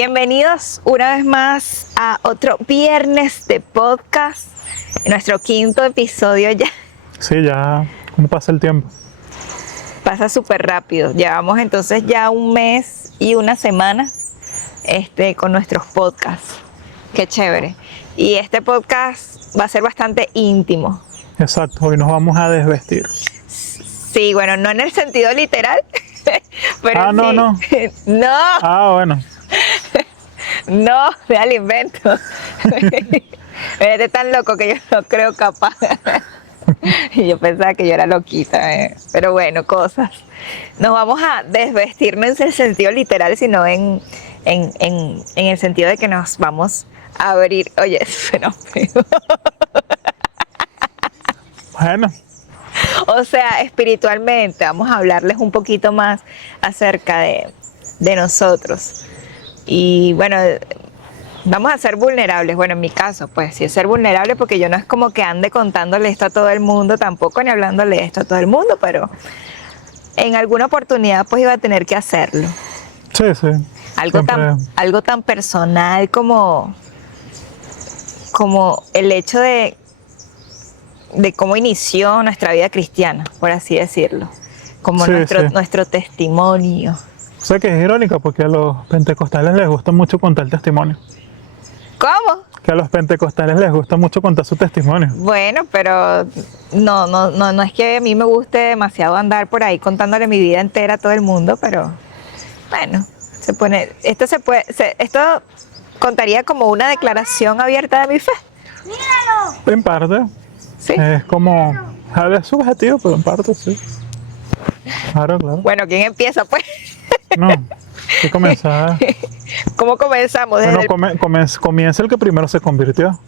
Bienvenidos una vez más a otro viernes de podcast, nuestro quinto episodio ya. Sí, ya, ¿cómo pasa el tiempo? Pasa súper rápido. Llevamos entonces ya un mes y una semana con nuestros podcasts. Qué chévere. Y este podcast va a ser bastante íntimo. Exacto, hoy nos vamos a desvestir. Sí, bueno, no en el sentido literal, pero no, sí. no. No, Bueno. no, vea el invento. Eres tan loco que yo no creo capaz. Y yo pensaba que yo era loquita, pero bueno, cosas. Nos vamos a desvestir no en el sentido literal, sino en el sentido de que nos vamos a abrir. Oye, suena feo. Bueno, O sea, espiritualmente, vamos a hablarles un poquito más acerca de nosotros. Y bueno, vamos a ser vulnerables. Bueno, en mi caso, pues sí es ser vulnerable porque yo no es como que ande contándole esto a todo el mundo, tampoco ni hablándole esto a todo el mundo, pero en alguna oportunidad pues iba a tener que hacerlo. sí. Algo tan personal como el hecho de cómo inició nuestra vida cristiana, por así decirlo. Como Sí, nuestro testimonio. O sea que es irónico porque a los pentecostales les gusta mucho contar testimonio. ¿Cómo? Que a los pentecostales les gusta mucho contar su testimonio. Bueno, pero no es que a mí me guste demasiado andar por ahí contándole mi vida entera a todo el mundo, pero bueno, esto contaría como una declaración abierta de mi fe. En parte, ¿Sí? es como, es subjetivo, pero en parte sí. Claro. Bueno, ¿quién empieza pues? No, hay que comenzar. ¿Cómo comenzamos? Bueno, comienza el que primero se convirtió.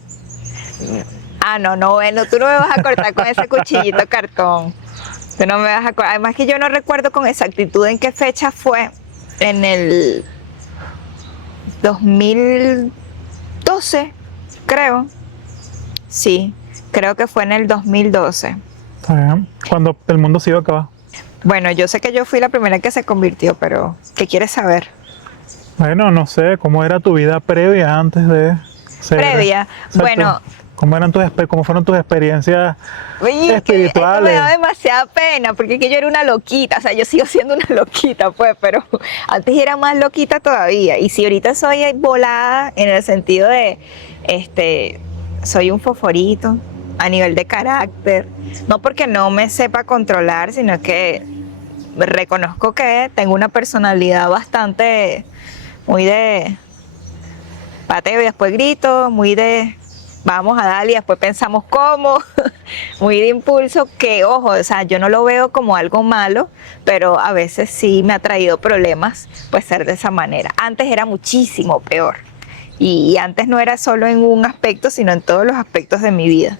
No, bueno, tú no me vas a cortar con ese cuchillito cartón. Tú no me vas a cortar. Además que yo no recuerdo con exactitud en qué fecha fue. En el 2012, creo. Sí, creo que fue en el 2012. Está bien. Cuando el mundo se iba a acabar. Bueno, yo sé que yo fui la primera que se convirtió, pero ¿qué quieres saber? Bueno, no sé, ¿cómo era tu vida previa antes de ser? Previa, Exacto. bueno. ¿Cómo fueron tus experiencias Oye, espirituales? esto me da demasiada pena, porque es que yo era una loquita, o sea, yo sigo siendo una loquita, pues, pero antes era más loquita todavía. Y si ahorita soy volada en el sentido de, soy un fosforito a nivel de carácter, no porque no me sepa controlar, sino que reconozco que tengo una personalidad bastante, muy de pateo y después grito, muy de vamos a darle y después pensamos cómo, muy de impulso, que ojo, o sea, yo no lo veo como algo malo, pero a veces sí me ha traído problemas, pues ser de esa manera. Antes era muchísimo peor, y antes no era solo en un aspecto, sino en todos los aspectos de mi vida.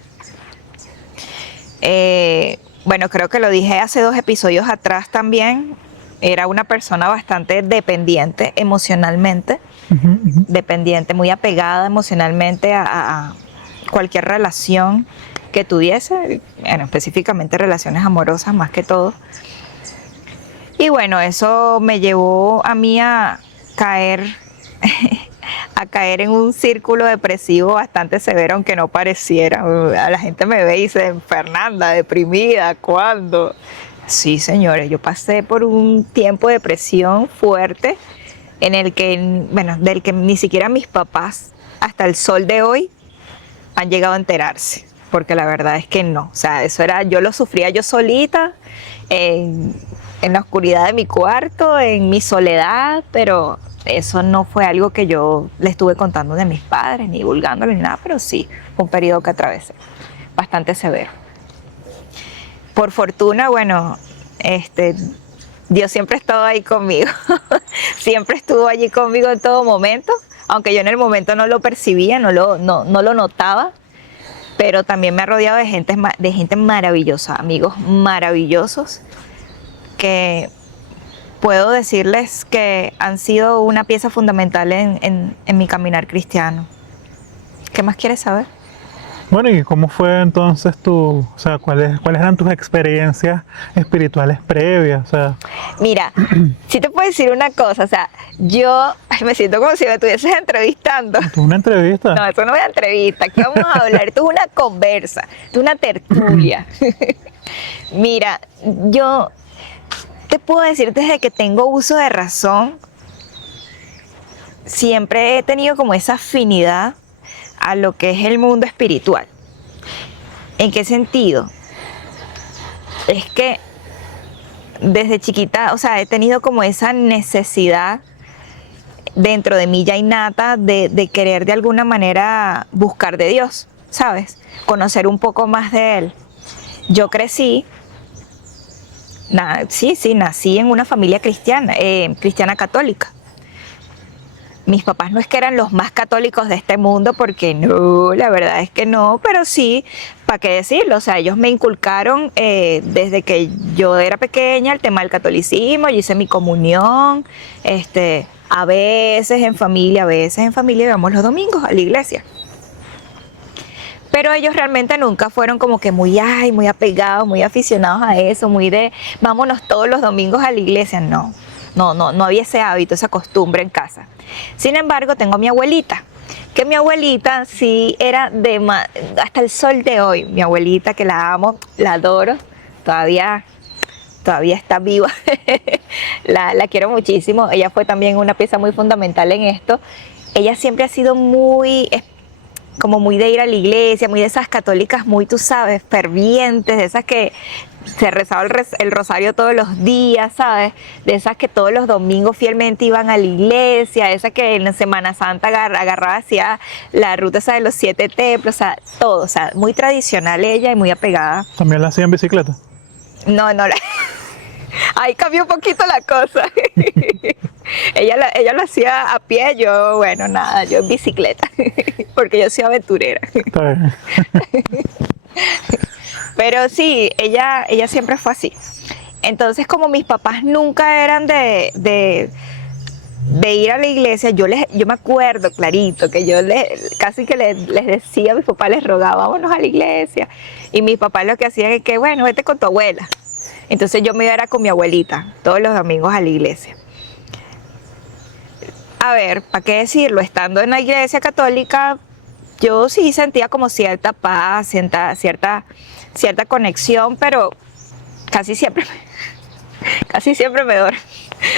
Bueno, creo que lo dije hace 2 episodios atrás también, era una persona bastante dependiente emocionalmente, dependiente, muy apegada emocionalmente a cualquier relación que tuviese, bueno, específicamente relaciones amorosas más que todo. Y bueno, eso me llevó a mí a caer en un círculo depresivo bastante severo, aunque no pareciera. A la gente me ve y dice, Fernanda, deprimida, ¿cuándo? Sí, señores, yo pasé por un tiempo de depresión fuerte en el que, bueno, del que ni siquiera mis papás hasta el sol de hoy han llegado a enterarse, porque la verdad es que no, o sea, eso era, yo lo sufría yo solita, en la oscuridad de mi cuarto, en mi soledad, pero eso no fue algo que yo le estuve contando de mis padres, ni divulgándolo ni nada, pero sí, fue un periodo que atravesé, bastante severo. Por fortuna, bueno, Dios siempre ha estado ahí conmigo, siempre estuvo allí conmigo en todo momento, aunque yo en el momento no lo percibía, no lo notaba, pero también me ha rodeado de gente maravillosa, amigos maravillosos, que puedo decirles que han sido una pieza fundamental en mi caminar cristiano. ¿Qué más quieres saber? Bueno, ¿y cómo fue entonces o sea, cuáles eran tus experiencias espirituales previas? O sea, Mira, sí te puedo decir una cosa, o sea, yo me siento como si me estuvieses entrevistando. ¿esto es una entrevista? No, eso no es una entrevista, aquí vamos a hablar, esto es una conversa, esto es una tertulia. Mira, yo te puedo decir desde que tengo uso de razón, siempre he tenido como esa afinidad a lo que es el mundo espiritual. ¿En qué sentido? Es que desde chiquita, o sea, he tenido como esa necesidad dentro de mí ya innata de querer de alguna manera buscar de Dios, ¿sabes? Conocer un poco más de Él. Yo crecí, nací en una familia cristiana, cristiana católica. Mis papás no es que eran los más católicos de este mundo, porque no, la verdad es que no, pero sí, ¿para qué decirlo? O sea, ellos me inculcaron desde que yo era pequeña el tema del catolicismo, yo hice mi comunión, a veces en familia íbamos los domingos a la iglesia. Pero ellos realmente nunca fueron como que muy apegados, muy aficionados a eso, muy de vámonos todos los domingos a la iglesia, no. No había ese hábito, esa costumbre en casa. Sin embargo, tengo a mi abuelita, que mi abuelita sí era hasta el sol de hoy, mi abuelita que la amo, la adoro, todavía está viva, la quiero muchísimo, ella fue también una pieza muy fundamental en esto. Ella siempre ha sido como muy de ir a la iglesia, muy de esas católicas, muy, tú sabes, fervientes, de esas que se rezaba el rosario todos los días, ¿sabes? De esas que todos los domingos fielmente iban a la iglesia, de esas que en Semana Santa agarraba hacia la ruta esa de los 7 templos, o sea, todo, o sea, muy tradicional ella y muy apegada. ¿También la hacía en bicicleta? No, ahí cambió un poquito la cosa. Ella lo hacía a pie, yo, bueno, nada, yo en bicicleta, porque yo soy aventurera. Está bien. Pero sí, ella siempre fue así. Entonces, como mis papás nunca eran de ir a la iglesia, yo me acuerdo clarito que yo casi que les decía a mis papás, les rogaba, vámonos a la iglesia. Y mis papás lo que hacían es que, bueno, vete con tu abuela. Entonces yo me iba con mi abuelita todos los domingos a la iglesia. A ver, ¿para qué decirlo? Estando en la iglesia católica, yo sí sentía como cierta paz, cierta conexión, pero casi siempre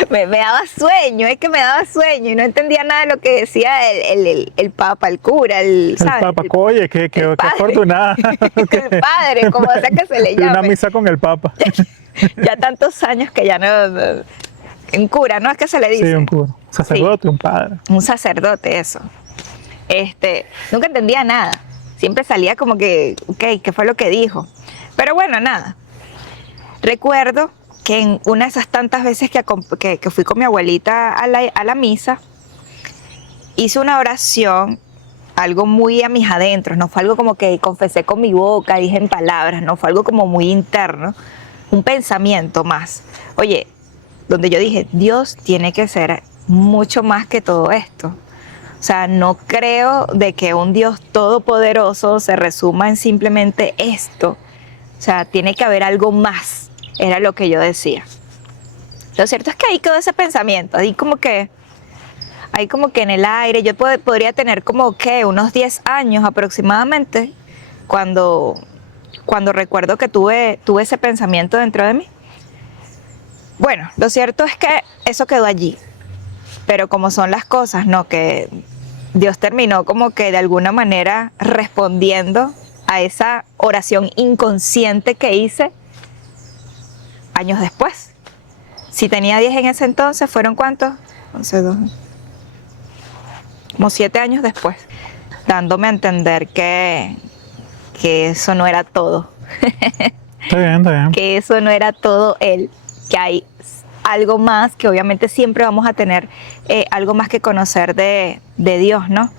me daba sueño, es que me daba sueño y no entendía nada de lo que decía el papa, el cura, ¿sabes? El papa, oye, qué afortunada. El padre, como sea que se le llame. Una misa con el papa. Ya tantos años que ya no... Un cura, ¿no es que se le dice? Sí, un cura. Un sacerdote, sí. Un padre. Un sacerdote, eso. Nunca entendía nada. Siempre salía como que, ok, ¿qué fue lo que dijo? Pero bueno, nada. Recuerdo que en una de esas tantas veces que fui con mi abuelita a la misa, hice una oración, algo muy a mis adentros, no fue algo como que confesé con mi boca, dije en palabras, no fue algo como muy interno, un pensamiento más. Oye, donde yo dije, Dios tiene que ser mucho más que todo esto. O sea, no creo de que un Dios todopoderoso se resuma en simplemente esto. O sea, tiene que haber algo más, era lo que yo decía. Lo cierto es que ahí quedó ese pensamiento, ahí como que en el aire. Yo podría tener como que unos 10 años aproximadamente cuando recuerdo que tuve ese pensamiento dentro de mí. Bueno, lo cierto es que eso quedó allí, pero como son las cosas, ¿no? Que Dios terminó como que de alguna manera respondiendo a esa oración inconsciente que hice años después. Si tenía 10 en ese entonces, ¿fueron cuántos? 11, 12, como 7 años después, dándome a entender que eso no era todo. Está bien. Que eso no era todo Él, que hay algo más, que obviamente siempre vamos a tener algo más que conocer de Dios, ¿no?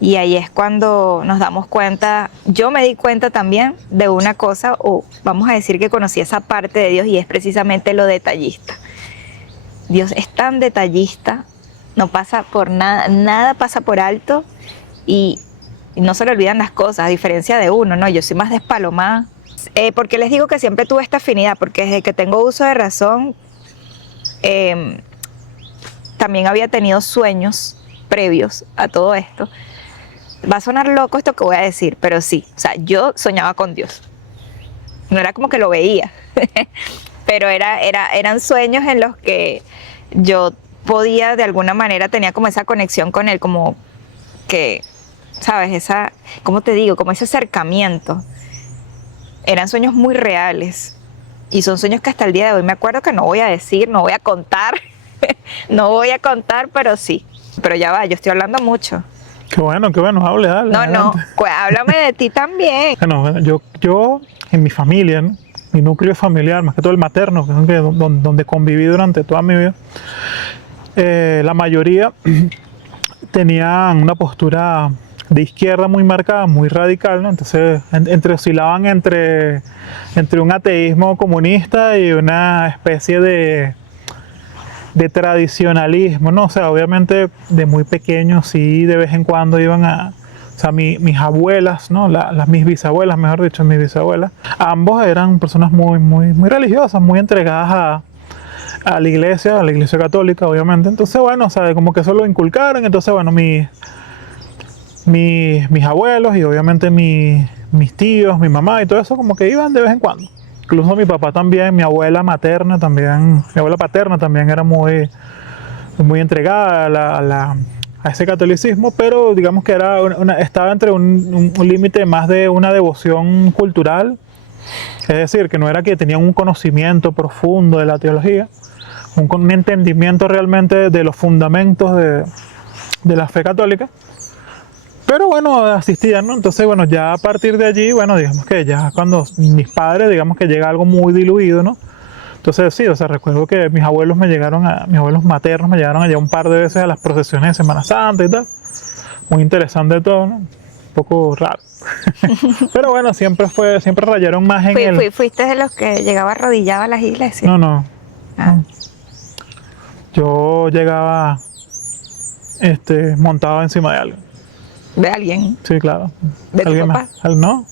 Y ahí es cuando nos damos cuenta, yo me di cuenta también de una cosa, o vamos a decir que conocí esa parte de Dios, y es precisamente lo detallista. Dios es tan detallista, no pasa por nada pasa por alto, y y no se le olvidan las cosas, a diferencia de uno, ¿no? Yo soy más despalomada. Porque les digo que siempre tuve esta afinidad, porque desde que tengo uso de razón, también había tenido sueños previos a todo esto. Va a sonar loco esto que voy a decir, pero sí, o sea, yo soñaba con Dios. No era como que lo veía, pero eran sueños en los que yo podía, de alguna manera, tenía como esa conexión con Él, como que, ¿sabes? ¿Cómo te digo? Como ese acercamiento. Eran sueños muy reales y son sueños que hasta el día de hoy me acuerdo que no voy a decir, no voy a contar, no voy a contar, pero sí. Pero ya va, yo estoy hablando mucho. Qué bueno, hable, dale. No, adelante. Háblame de ti también. Bueno, yo en mi familia, ¿no? Mi núcleo familiar, más que todo el materno, que es donde conviví durante toda mi vida, la mayoría tenían una postura de izquierda muy marcada, muy radical, ¿no? Entonces oscilaban entre un ateísmo comunista y una especie de tradicionalismo, ¿no? O sea, obviamente de muy pequeños sí de vez en cuando iban o sea, mis abuelas, ¿no? Mis bisabuelas, mejor dicho, mis bisabuelas, ambos eran personas muy religiosas, muy entregadas a la iglesia católica, obviamente. Entonces, bueno, o sea, como que eso lo inculcaron. Entonces, bueno, mis abuelos y obviamente mis tíos, mi mamá y todo eso, como que iban de vez en cuando. Incluso mi papá también, mi abuela paterna también era muy entregada a ese catolicismo, pero digamos que estaba entre un límite más de una devoción cultural, es decir, que no era que tenían un conocimiento profundo de la teología, un entendimiento realmente de los fundamentos de la fe católica, pero bueno, asistían, ¿no? Entonces, bueno, ya a partir de allí, bueno, digamos que ya cuando mis padres, digamos que llega algo muy diluido, ¿no? Entonces, sí, o sea, recuerdo que mis abuelos maternos me llegaron allá un par de veces a las procesiones de Semana Santa y tal. Muy interesante todo, ¿no? Un poco raro. Pero bueno, siempre rayaron más en ¿Fuiste de los que llegaba arrodillado a las iglesias? No. Ah. No. Yo llegaba montado encima de alguien. ¿De alguien? Sí, claro. ¿De tu ¿Alguien papá? más? No.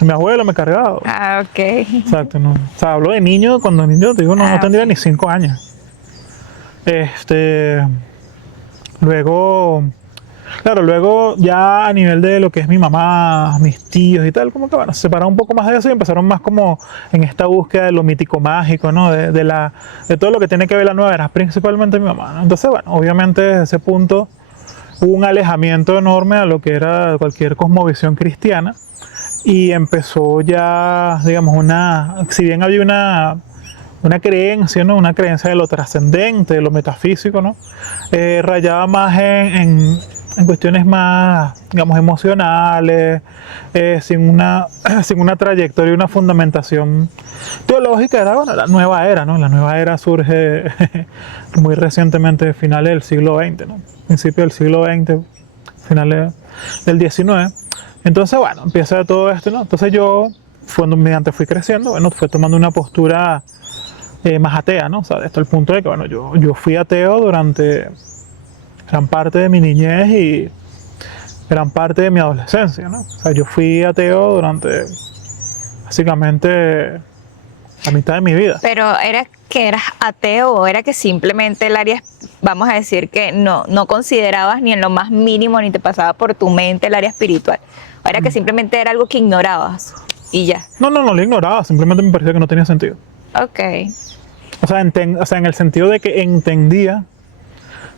Mi abuelo me cargaba. Ah, ok. Exacto, no. O sea, hablo de niño, cuando niño, te digo, no tendría ni 5 años. Luego ya a nivel de lo que es mi mamá, mis tíos y tal, como que bueno, se separaron un poco más de eso y empezaron más como en esta búsqueda de lo mítico mágico, ¿no? De todo lo que tiene que ver la nueva era, principalmente mi mamá, ¿no? Entonces, bueno, obviamente desde ese punto hubo un alejamiento enorme a lo que era cualquier cosmovisión cristiana y empezó ya, digamos, si bien había una creencia, ¿no? Una creencia de lo trascendente, de lo metafísico, ¿no? Rayaba más en cuestiones más, digamos, emocionales, sin una trayectoria y una fundamentación teológica. Era, bueno, la nueva era, ¿no? La nueva era surge muy recientemente, finales del siglo XX, ¿no? Principio del siglo XX, finales del XIX. Entonces, bueno, empieza todo esto, ¿no? Entonces yo, mediante fui creciendo, bueno, fui tomando una postura más atea, ¿no? O sea, hasta el punto de que, bueno, yo fui ateo durante gran parte de mi niñez y gran parte de mi adolescencia, ¿no? O sea, yo fui ateo durante básicamente la mitad de mi vida. Pero ¿era que eras ateo o era que simplemente el área, vamos a decir que no considerabas ni en lo más mínimo ni te pasaba por tu mente el área espiritual? ¿O era que simplemente era algo que ignorabas y ya? No lo ignoraba, simplemente me parecía que no tenía sentido. Ok. O sea, en el sentido de que entendía,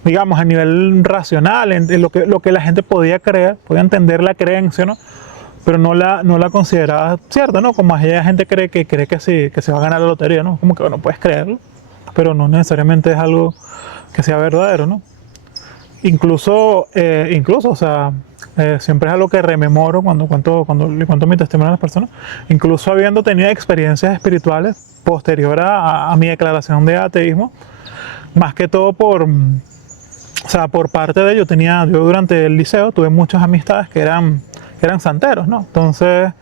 digamos, a nivel racional, en lo que la gente podía creer, podía entender la creencia, ¿no? Pero no la consideraba cierta, ¿no? Como hay gente cree que se va a ganar la lotería, ¿no? Como que, bueno, puedes creerlo, pero no necesariamente es algo que sea verdadero, ¿no? Incluso, o sea, siempre es algo que rememoro cuando le cuento mi testimonio a las personas, incluso habiendo tenido experiencias espirituales posterior a mi declaración de ateísmo, más que todo por parte de yo durante el liceo tuve muchas amistades que eran santeros, ¿no? Entonces,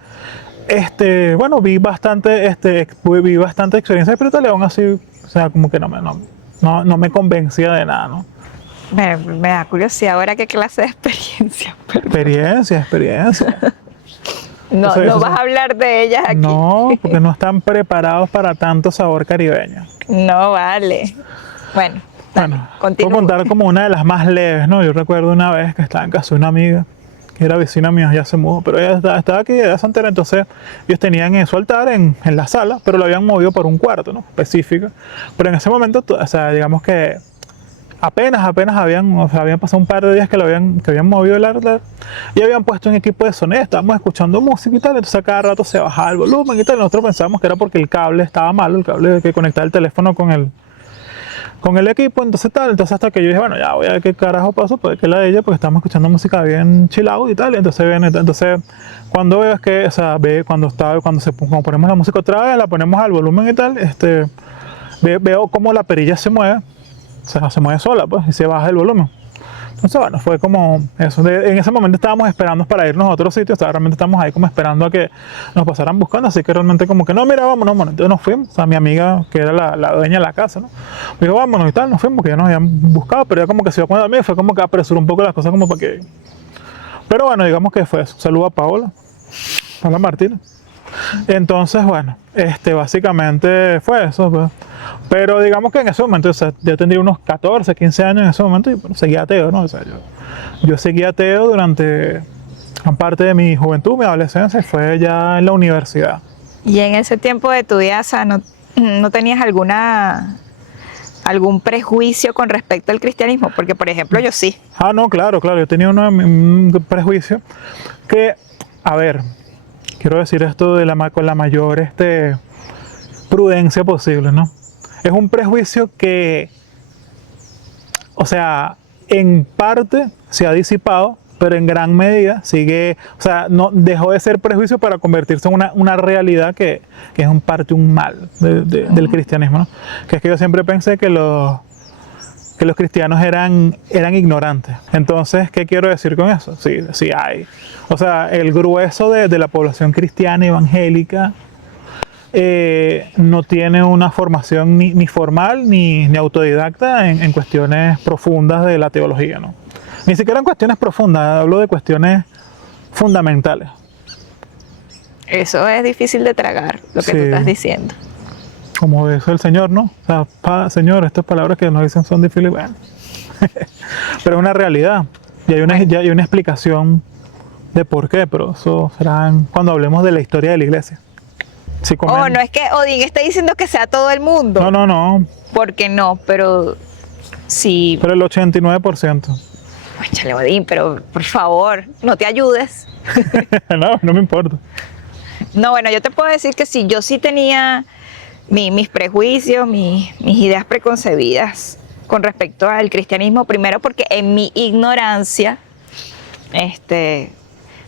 bueno, vi bastante experiencia espiritual y aún así, o sea, como que no me convencía de nada, ¿no? Me da curiosidad ahora qué clase de experiencia. Experiencia. No, Eso- no eso- vas a hablar de ellas aquí. No, porque no están preparados para tanto sabor caribeño. No vale. Bueno, dale, Bueno, puedo continúa. contar como una de las más leves, ¿no? Yo recuerdo una vez que estaba en casa de una amiga, que era vecina mía, ya se mudó, pero ella estaba aquí de Santera, entonces ellos tenían su altar en la sala, pero lo habían movido por un cuarto, ¿no? Específico. Pero en ese momento, o sea, digamos que apenas habían pasado un par de días que habían movido el altar y habían puesto un equipo de sonido, estábamos escuchando música y tal, entonces a cada rato se bajaba el volumen y tal, nosotros pensábamos que era porque el cable estaba malo, el cable que conectaba el teléfono con el equipo, entonces hasta que yo dije, bueno, ya voy a ver qué carajo pasó, puede que la de ella, porque estamos escuchando música bien chill out y tal, y entonces cuando veo es que, o sea, cuando ponemos la música otra vez, la ponemos al volumen y tal, veo como la perilla se mueve, o sea, se mueve sola, pues, y se baja el volumen. Entonces, bueno, fue como eso. En ese momento estábamos esperando para irnos a otro sitio, o sea, realmente estábamos ahí como esperando a que nos pasaran buscando, así que realmente como que, no, mira, vámonos. Entonces nos fuimos, o sea, mi amiga, que era la dueña de la casa, ¿no? Me dijo, vámonos y tal, nos fuimos, porque ya nos habían buscado, pero ya como que se dio cuenta de mí, fue como que apresuró un poco las cosas como para que... Pero bueno, digamos que fue eso. Saludo a Paola Martínez. Entonces, bueno, básicamente fue eso, pues. Pero digamos que en ese momento, o sea, yo tendría unos 14, 15 años en ese momento y bueno, seguía ateo, ¿no? O sea, yo seguía ateo durante gran parte de mi juventud, mi adolescencia, y fue ya en la universidad. Y en ese tiempo de tu vida, o sea, ¿no tenías algún prejuicio con respecto al cristianismo? Porque, por ejemplo, yo sí. Ah, no, claro, yo tenía un prejuicio que, a ver, quiero decir esto con la mayor prudencia posible, ¿no? Es un prejuicio que, o sea, en parte se ha disipado, pero en gran medida sigue, o sea, no dejó de ser prejuicio para convertirse en una realidad que es un parte, un mal del cristianismo, ¿no? Que es que yo siempre pensé que los cristianos eran ignorantes. Entonces, ¿qué quiero decir con eso? Sí hay. O sea, el grueso de la población cristiana evangélica no tiene una formación ni formal ni autodidacta en cuestiones profundas de la teología, ¿no? Ni siquiera en cuestiones profundas, hablo de cuestiones fundamentales. Eso es difícil de tragar, lo que tú estás diciendo. Como dice el Señor, ¿no? O sea, Señor, estas palabras que nos dicen son difíciles, bueno. Pero es una realidad. Y hay una explicación de por qué, pero eso será cuando hablemos de la historia de la iglesia. Si no es que Odín está diciendo que sea todo el mundo. No. Porque no, pero sí. Pero el 89%. Échale, Odín, pero por favor, no te ayudes. No me importa. No, bueno, yo te puedo decir que sí, yo sí tenía mis prejuicios, mis ideas preconcebidas con respecto al cristianismo, primero porque en mi ignorancia,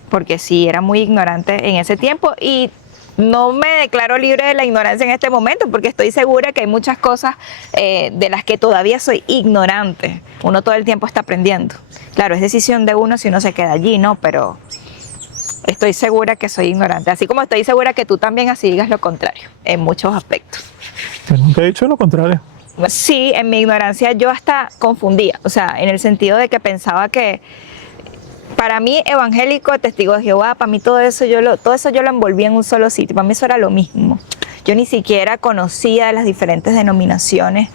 porque sí era muy ignorante en ese tiempo y no me declaro libre de la ignorancia en este momento porque estoy segura que hay muchas cosas de las que todavía soy ignorante. Uno todo el tiempo está aprendiendo. Claro, es decisión de uno si uno se queda allí, ¿no? Pero estoy segura que soy ignorante, así como estoy segura que tú también así digas lo contrario, en muchos aspectos. Yo nunca he dicho lo contrario. Sí, en mi ignorancia yo hasta confundía, o sea, en el sentido de que pensaba que para mí evangélico, testigo de Jehová, para mí todo eso yo lo envolvía en un solo sitio, para mí eso era lo mismo. Yo ni siquiera conocía las diferentes denominaciones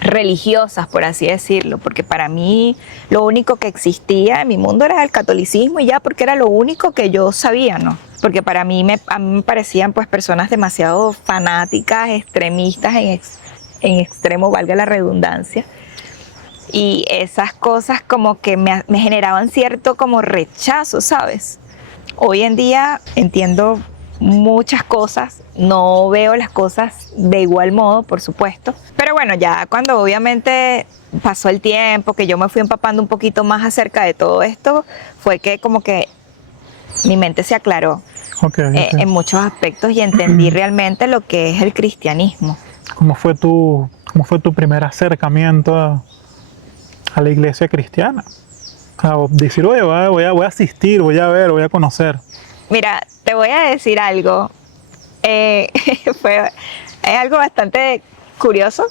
religiosas, por así decirlo, porque para mí lo único que existía en mi mundo era el catolicismo y ya, porque era lo único que yo sabía, ¿no? Porque a mí me parecían pues personas demasiado fanáticas, extremistas en extremo, valga la redundancia, y esas cosas como que me generaban cierto como rechazo, ¿sabes? Hoy en día entiendo muchas cosas, no veo las cosas de igual modo, por supuesto, pero bueno, ya cuando obviamente pasó el tiempo, que yo me fui empapando un poquito más acerca de todo esto, fue que como que mi mente se aclaró en muchos aspectos y entendí realmente lo que es el cristianismo. ¿Cómo fue tu primer acercamiento a la iglesia cristiana? O sea, decir, oye, voy a asistir, voy a ver, voy a conocer. Mira, te voy a decir algo. Es algo bastante curioso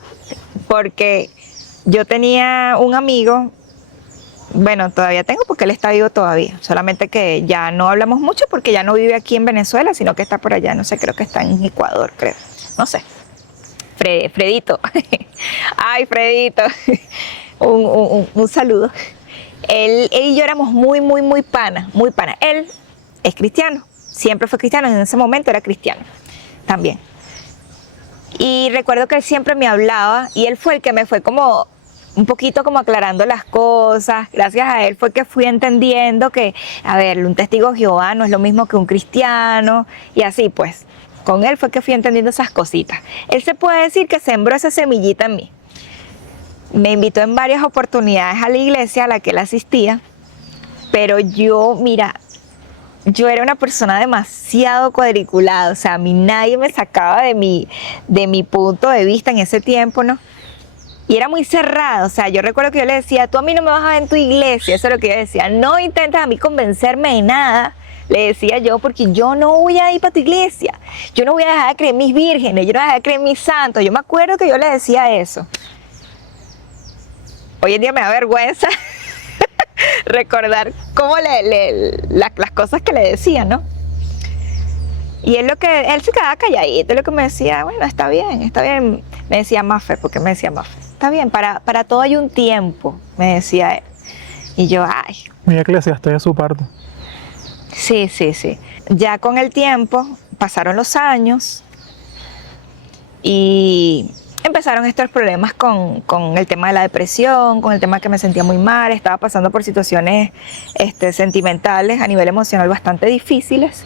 porque yo tenía un amigo Bueno, todavía tengo porque él está vivo todavía. Solamente que ya no hablamos mucho porque ya no vive aquí en Venezuela, sino que está por allá, no sé, creo que está en Ecuador, creo. No sé. Fredito. Ay, Fredito. Un saludo. Él y yo éramos muy pana, muy pana. Él es cristiano, siempre fue cristiano, en ese momento era cristiano también. Y recuerdo que él siempre me hablaba y él fue el que me fue como un poquito como aclarando las cosas. Gracias a él fue que fui entendiendo que, a ver, un testigo de Jehová no es lo mismo que un cristiano y así pues. Con él fue que fui entendiendo esas cositas. Él se puede decir que sembró esa semillita en mí. Me invitó en varias oportunidades a la iglesia a la que él asistía, pero yo, mira, yo era una persona demasiado cuadriculada, o sea, a mí nadie me sacaba de mi punto de vista en ese tiempo, ¿no? Y era muy cerrado, o sea, yo recuerdo que yo le decía, tú a mí no me vas a ver en tu iglesia, eso es lo que yo decía, no intentes a mí convencerme de nada, le decía yo, porque yo no voy a ir para tu iglesia, yo no voy a dejar de creer en mis vírgenes, yo no voy a dejar de creer en mis santos, yo me acuerdo que yo le decía eso. Hoy en día me da vergüenza recordar cómo las cosas que le decía, ¿no? Y él se quedaba calladito, lo que me decía, bueno, está bien, me decía Mafe, porque me decía Mafe, está bien, para todo hay un tiempo, me decía él. Y yo, ay. Muy eclesiástico de su parte. Sí. Ya con el tiempo, pasaron los años y empezaron estos problemas con el tema de la depresión, con el tema que me sentía muy mal, estaba pasando por situaciones sentimentales a nivel emocional bastante difíciles.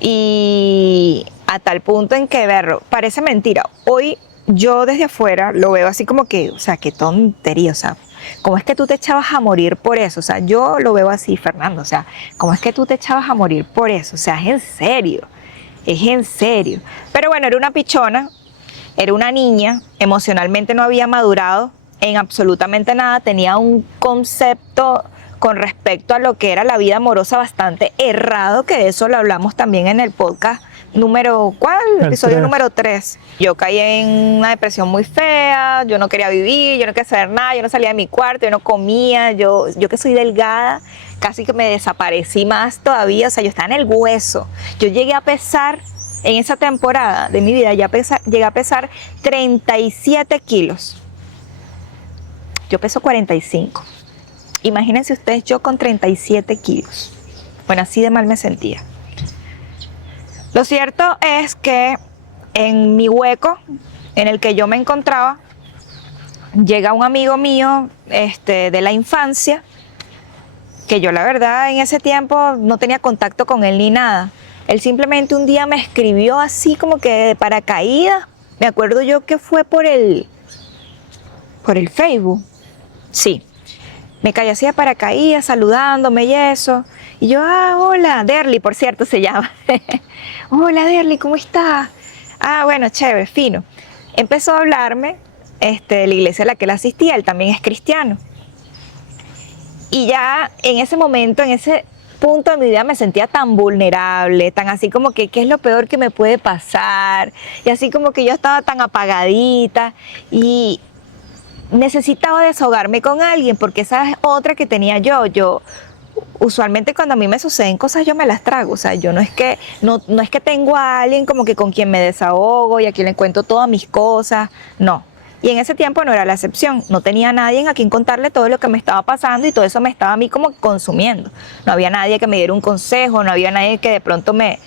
Y a tal punto en que, verlo, parece mentira. Hoy yo desde afuera lo veo así como que, o sea, qué tontería, o sea, ¿cómo es que tú te echabas a morir por eso? O sea, yo lo veo así, Fernando, o sea, ¿cómo es que tú te echabas a morir por eso? O sea, es en serio. Pero bueno, era una pichona, era una niña, emocionalmente no había madurado en absolutamente nada, tenía un concepto con respecto a lo que era la vida amorosa bastante errado, que de eso lo hablamos también en el podcast episodio número 3. Yo caí en una depresión muy fea, yo no quería vivir, yo no quería hacer nada, yo no salía de mi cuarto, yo no comía, yo que soy delgada, casi que me desaparecí más todavía, o sea, yo estaba en el hueso. Yo llegué a pesar, en esa temporada de mi vida, llegué a pesar 37 kilos. Yo peso 45. Imagínense ustedes, yo con 37 kilos. Bueno, así de mal me sentía. Lo cierto es que en mi hueco en el que yo me encontraba, llega un amigo mío de la infancia, que yo la verdad en ese tiempo no tenía contacto con él ni nada. Él simplemente un día me escribió así como que de paracaídas. Me acuerdo yo que fue por el Facebook. Sí. Me cayó así de paracaídas, saludándome y eso. Y yo, hola, Derly, por cierto, se llama. Hola, Derly, ¿cómo estás? Bueno, chévere, fino. Empezó a hablarme de la iglesia a la que él asistía, él también es cristiano. Y ya en ese momento, en ese punto de mi vida me sentía tan vulnerable, tan así como que qué es lo peor que me puede pasar. Y así como que yo estaba tan apagadita y necesitaba desahogarme con alguien, porque esa es otra que tenía yo usualmente cuando a mí me suceden cosas yo me las trago, o sea, yo no es que tengo a alguien como que con quien me desahogo y a quien le cuento todas mis cosas, no. Y en ese tiempo no era la excepción, no tenía nadie a quien contarle todo lo que me estaba pasando y todo eso me estaba a mí como consumiendo. No había nadie que me diera un consejo, no había nadie que de pronto me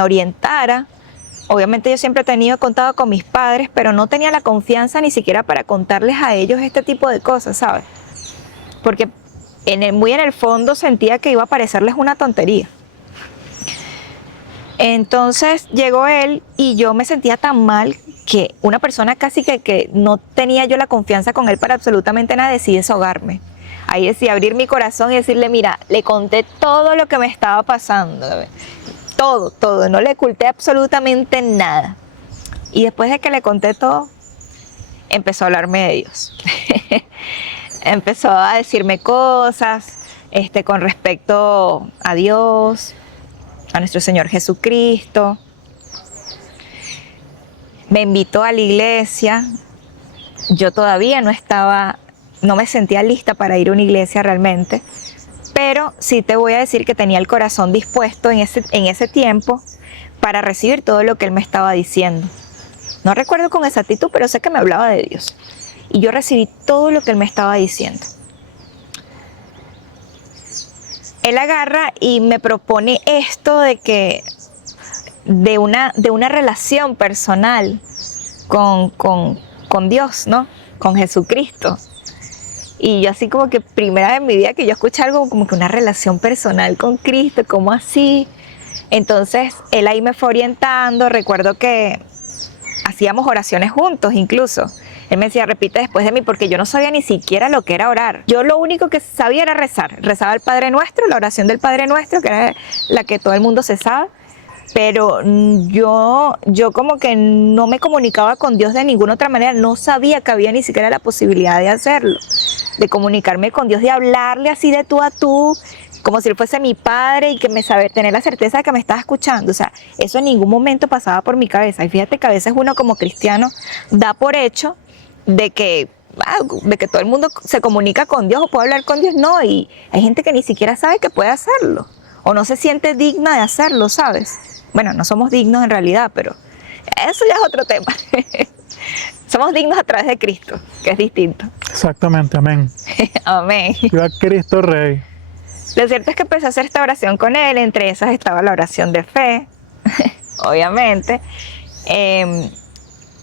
orientara. Obviamente yo siempre he tenido contado con mis padres, pero no tenía la confianza ni siquiera para contarles a ellos este tipo de cosas, ¿sabes? Porque muy en el fondo sentía que iba a parecerles una tontería. Entonces llegó él y yo me sentía tan mal que una persona casi que no tenía yo la confianza con él para absolutamente nada, decidí desahogarme. Ahí decidí abrir mi corazón y decirle, mira, le conté todo lo que me estaba pasando. Todo, no le oculté absolutamente nada. Y después de que le conté todo, empezó a hablarme de Dios. Empezó a decirme cosas con respecto a Dios, a nuestro Señor Jesucristo. Me invitó a la iglesia. Yo todavía no estaba no me sentía lista para ir a una iglesia realmente, pero sí te voy a decir que tenía el corazón dispuesto en ese tiempo para recibir todo lo que él me estaba diciendo. No recuerdo con exactitud, pero sé que me hablaba de Dios. Y yo recibí todo lo que él me estaba diciendo. Él agarra y me propone esto de una relación personal con Dios, ¿no? Con Jesucristo. Y yo así como que primera vez en mi vida que yo escuché algo como que una relación personal con Cristo, ¿cómo así? Entonces él ahí me fue orientando, recuerdo que hacíamos oraciones juntos incluso. Él me decía, repite después de mí, porque yo no sabía ni siquiera lo que era orar. Yo lo único que sabía era rezar. Rezaba el Padre Nuestro, la oración del Padre Nuestro, que era la que todo el mundo se sabe. Pero yo como que no me comunicaba con Dios de ninguna otra manera. No sabía que había ni siquiera la posibilidad de hacerlo. De comunicarme con Dios, de hablarle así de tú a tú, como si él fuese mi padre y que tener la certeza de que me estaba escuchando. O sea, eso en ningún momento pasaba por mi cabeza. Y fíjate que a veces uno como cristiano da por hecho de que todo el mundo se comunica con Dios o puede hablar con Dios. No, y hay gente que ni siquiera sabe que puede hacerlo o no se siente digna de hacerlo, ¿sabes? Bueno, no somos dignos en realidad, pero eso ya es otro tema. Somos dignos a través de Cristo, que es distinto. Exactamente, amén. Amén. Viva Cristo Rey. Lo cierto es que empecé a hacer esta oración con él, entre esas estaba la oración de fe, obviamente.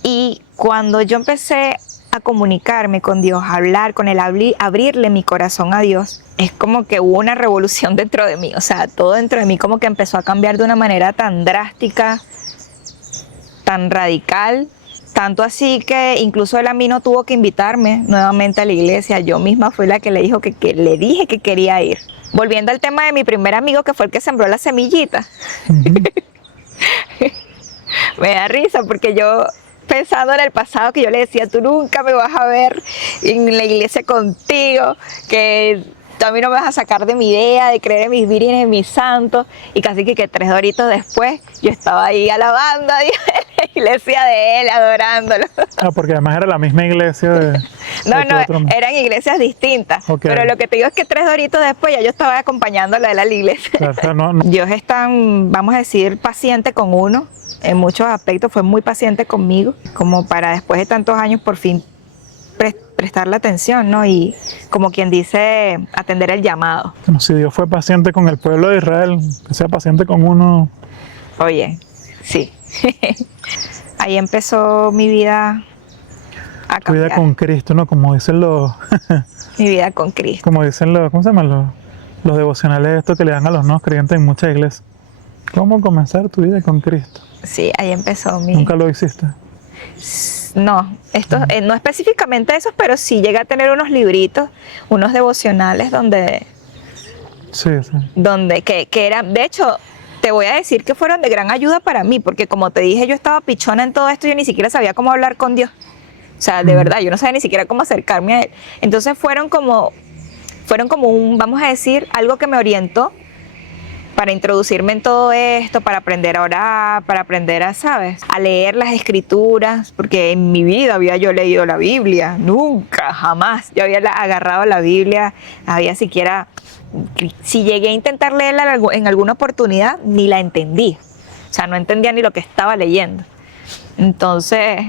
Y cuando yo empecé a comunicarme con Dios, a hablar con él, abrirle mi corazón a Dios, es como que hubo una revolución dentro de mí. O sea, todo dentro de mí como que empezó a cambiar de una manera tan drástica, tan radical, tanto así que incluso él a mí no tuvo que invitarme nuevamente a la iglesia. Yo misma fui la que le dijo que le dije que quería ir. Volviendo al tema de mi primer amigo, que fue el que sembró la semillita. Me da risa porque yo, pensando en el pasado, que yo le decía, tú nunca me vas a ver en la iglesia contigo, que tú a mí no me vas a sacar de mi idea de creer en mis vírgenes, en mis santos. Y casi que 3 horitos después, yo estaba ahí alabando a Dios en la iglesia de él, adorándolo. Ah, porque además era la misma iglesia de... No, eran iglesias distintas. Okay. Pero lo que te digo es que 3 horitos después ya yo estaba acompañándola a la iglesia. Claro, no. Dios es tan, vamos a decir, paciente con uno. En muchos aspectos fue muy paciente conmigo, como para después de tantos años por fin prestarle atención, ¿no? Y como quien dice, atender el llamado. Bueno, si Dios fue paciente con el pueblo de Israel, que sea paciente con uno. Oye, sí. Ahí empezó mi vida a cambiar. Tu vida con Cristo, ¿no? Como dicen los... Mi vida con Cristo. Como dicen los... ¿Cómo se llaman? Los devocionales estos que le dan a los nuevos creyentes en muchas iglesias. ¿Cómo comenzar tu vida con Cristo? Sí, ahí empezó mi... ¿Nunca lo hiciste? No, no específicamente esos, pero sí llegué a tener unos libritos, unos devocionales donde... Sí. Que eran, de hecho, te voy a decir que fueron de gran ayuda para mí, porque como te dije, yo estaba pichona en todo esto, yo ni siquiera sabía cómo hablar con Dios. O sea, de verdad, yo no sabía ni siquiera cómo acercarme a Él. Entonces fueron como un, vamos a decir, algo que me orientó para introducirme en todo esto, para aprender a orar, para aprender a, ¿sabes?, a leer las escrituras, porque en mi vida había yo leído la Biblia, nunca, jamás. Yo había agarrado la Biblia, si llegué a intentar leerla en alguna oportunidad, ni la entendí. O sea, no entendía ni lo que estaba leyendo. Entonces,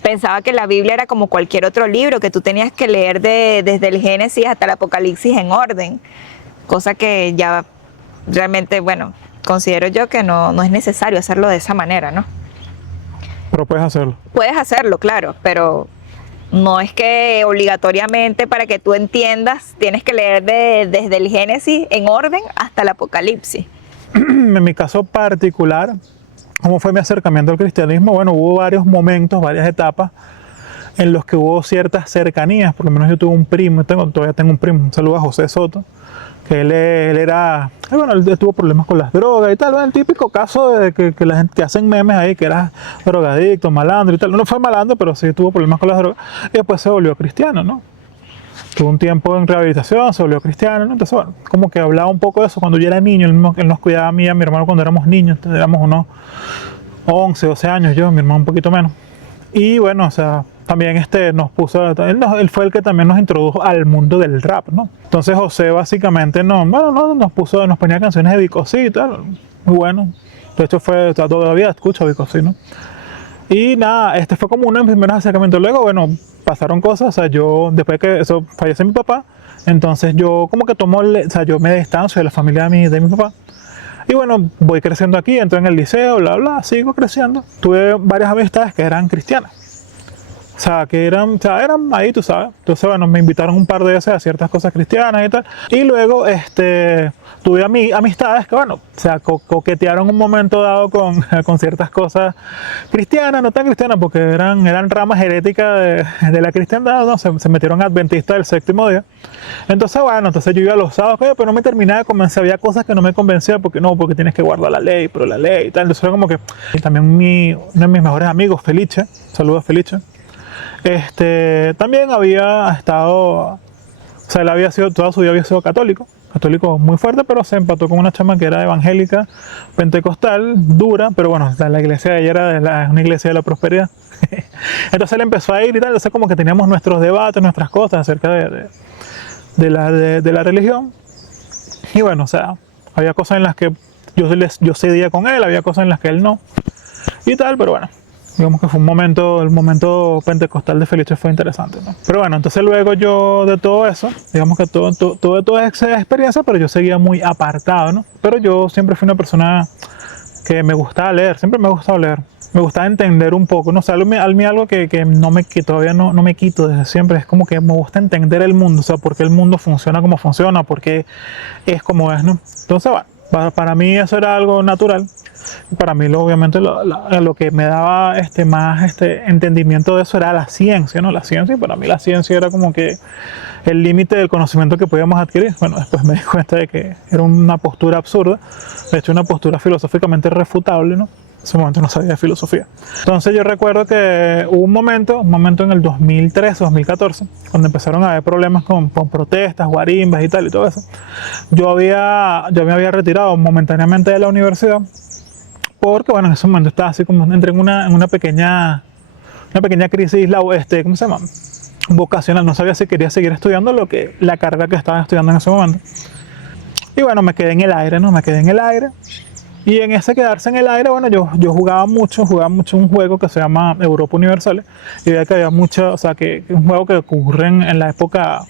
pensaba que la Biblia era como cualquier otro libro, que tú tenías que leer desde el Génesis hasta el Apocalipsis en orden, cosa que ya... Realmente, bueno, considero yo que no es necesario hacerlo de esa manera, ¿no? Pero puedes hacerlo. Puedes hacerlo, claro, pero no es que obligatoriamente para que tú entiendas tienes que leer desde el Génesis en orden hasta el Apocalipsis. En mi caso particular, ¿cómo fue mi acercamiento al cristianismo? Bueno, hubo varios momentos, varias etapas en los que hubo ciertas cercanías. Por lo menos yo tuve un primo, todavía tengo un primo, un saludo a José Soto, que él era, bueno, él tuvo problemas con las drogas y tal, el típico caso de que la gente que hacen memes ahí, que era drogadicto, malandro y tal. No fue malandro, pero sí tuvo problemas con las drogas y después se volvió cristiano, ¿no? Tuvo un tiempo en rehabilitación, se volvió cristiano, ¿no? Entonces, bueno, como que hablaba un poco de eso cuando yo era niño. Él nos cuidaba a mí y a mi hermano cuando éramos niños, éramos unos 11, 12 años yo, mi hermano un poquito menos. Y bueno, o sea, también nos puso, él fue el que también nos introdujo al mundo del rap, ¿no? Entonces José básicamente nos ponía canciones de Vicosí y tal, muy bueno. De hecho todavía escucho Vicosí, ¿no? Y nada, este fue como uno de mis primeros acercamientos. Luego, bueno, pasaron cosas, o sea, yo, después que eso fallece mi papá, entonces yo como que yo me distancio de la familia de mi papá. Y bueno, voy creciendo aquí, entro en el liceo, bla, bla, sigo creciendo. Tuve varias amistades que eran cristianas. O sea, eran ahí, tú sabes. Entonces, bueno, me invitaron un par de veces a ciertas cosas cristianas y tal. Y luego, tuve amistades que, bueno, o sea, coquetearon un momento dado con ciertas cosas cristianas, no tan cristianas, porque eran ramas heréticas de la cristiandad, ¿no? Se metieron adventistas del séptimo día. Entonces, bueno, yo iba a los sábados, pero no me terminaba de convencer. Había cosas que no me convencían, porque tienes que guardar la ley, pero la ley y tal. Entonces, era como que. Y también uno de mis mejores amigos, Felice, saludos Felice. También había estado, o sea, toda su vida había sido católico muy fuerte, pero se empató con una chama que era evangélica, pentecostal, dura, pero bueno, la iglesia de ella era una iglesia de la prosperidad. Entonces él empezó a ir y tal, entonces como que teníamos nuestros debates, nuestras cosas acerca de la religión. Y bueno, o sea, había cosas en las que yo cedía con él, había cosas en las que él no, y tal, pero bueno. Digamos que fue el momento pentecostal de Felice fue interesante, ¿no? Pero bueno, entonces luego yo de todo eso, digamos que tuve toda esa experiencia, pero yo seguía muy apartado, ¿no? Pero yo siempre fui una persona que me gustaba leer, siempre me ha gustado leer. Me gustaba entender un poco, ¿no? O sea, a mí algo que todavía no me quito desde siempre, es como que me gusta entender el mundo, o sea, por qué el mundo funciona como funciona, por qué es como es, ¿no? Entonces, bueno, para mí eso era algo natural. Para mí, obviamente, lo que me daba más entendimiento de eso era la ciencia, ¿no? La ciencia, y para mí la ciencia era como que el límite del conocimiento que podíamos adquirir. Bueno, después me di cuenta de que era una postura absurda, de hecho, una postura filosóficamente refutable, ¿no? En ese momento no sabía de filosofía. Entonces yo recuerdo que hubo un momento en el 2013, 2014, cuando empezaron a haber problemas con protestas, guarimbas y tal y todo eso. Yo me había retirado momentáneamente de la universidad, porque bueno, en ese momento estaba así como entré en una pequeña crisis, ¿cómo se llama? Vocacional. No sabía si quería seguir estudiando la carrera que estaba estudiando en ese momento. Y bueno, me quedé en el aire, ¿no? Me quedé en el aire. Y en ese quedarse en el aire, bueno, yo jugaba mucho un juego que se llama Europa Universales. Y veía que había mucho, o sea, que es un juego que ocurre en la época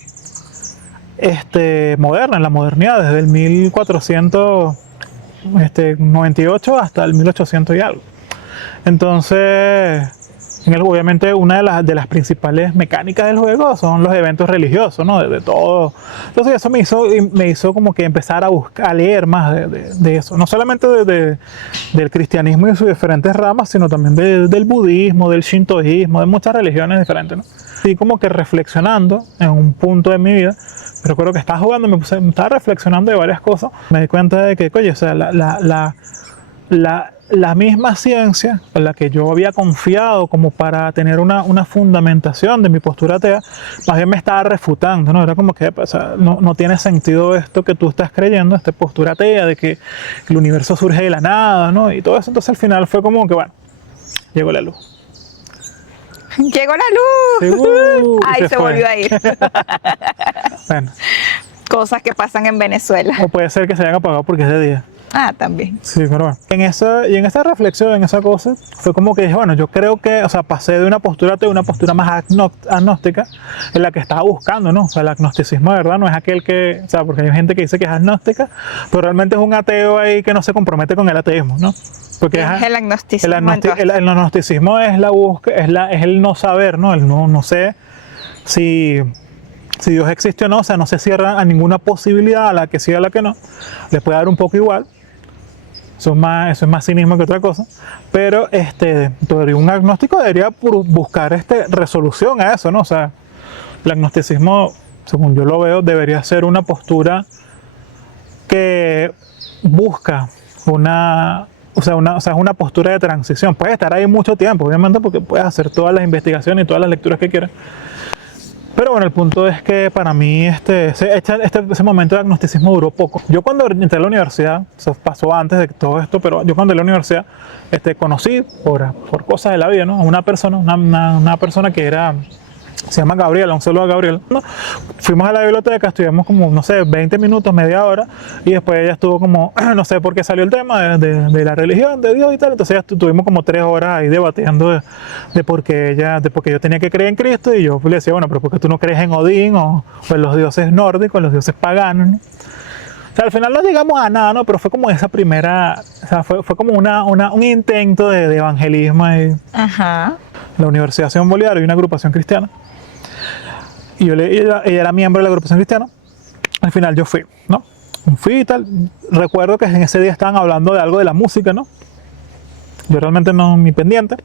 moderna, en la modernidad, desde el 1498 hasta el 1800 y algo. Entonces, obviamente una de las principales mecánicas del juego son los eventos religiosos, ¿no? De todo. Entonces eso me hizo como que empezar a leer más de eso. No solamente del cristianismo y sus diferentes ramas, sino también del budismo, del shintoísmo, de muchas religiones diferentes, ¿no? Y como que reflexionando en un punto de mi vida, recuerdo que estaba jugando, me estaba reflexionando de varias cosas. Me di cuenta de que, oye, o sea, la misma ciencia en la que yo había confiado como para tener una fundamentación de mi postura atea, más bien me estaba refutando, ¿no? Era como que, o sea, no tiene sentido esto que tú estás creyendo, esta postura atea de que el universo surge de la nada, ¿no? Y todo eso. Entonces al final fue como que, bueno, llegó la luz. ¡Llegó la luz! ¡Ay, se volvió a ir! Bueno. Cosas que pasan en Venezuela. O puede ser que se hayan apagado porque es de día. Ah, también. Sí, pero bueno. En esa reflexión, en esa cosa, fue como que dije, bueno, yo creo que, o sea, pasé de una postura atea a una postura más agnóstica, en la que estaba buscando, ¿no? O sea, el agnosticismo de verdad no es aquel que, o sea, porque hay gente que dice que es agnóstica, pero realmente es un ateo ahí que no se compromete con el ateísmo, ¿no? Porque es el agnosticismo. El agnosticismo es la búsqueda, es el no saber, ¿no? El no sé si Dios existe o no, o sea, no se cierra a ninguna posibilidad, a la que sí, a la que no. Le puede dar un poco igual. Eso es más cinismo que otra cosa. Pero un agnóstico debería buscar resolución a eso, ¿no? O sea, el agnosticismo, según yo lo veo, debería ser una postura que busca una postura de transición. Puedes estar ahí mucho tiempo, obviamente, porque puedes hacer todas las investigaciones y todas las lecturas que quieras. Pero bueno, el punto es que para mí ese momento de agnosticismo duró poco. Yo cuando entré a la universidad, eso pasó antes de todo esto, pero yo cuando entré a la universidad conocí por cosas de la vida, ¿no? A una persona, una persona que se llama Gabriela, un saludo a Gabriela, ¿no? Fuimos a la biblioteca, estuvimos como, no sé, 20 minutos, media hora, y después ella estuvo como, no sé por qué salió el tema de la religión, de Dios y tal, entonces ya estuvimos como 3 horas ahí debatiendo de por qué yo tenía que creer en Cristo, y yo le decía, bueno, pero ¿por qué tú no crees en Odín o en los dioses nórdicos, en los dioses paganos, ¿no? O sea, al final no llegamos a nada, ¿no? Pero fue como esa primera, o sea, fue como un intento de evangelismo ahí. Ajá. La Universidad Simón Bolívar y una agrupación cristiana. Y ella era miembro de la agrupación cristiana. Al final yo fui, ¿no? Fui y tal. Recuerdo que en ese día estaban hablando de algo de la música, ¿no? Yo realmente no ni pendiente.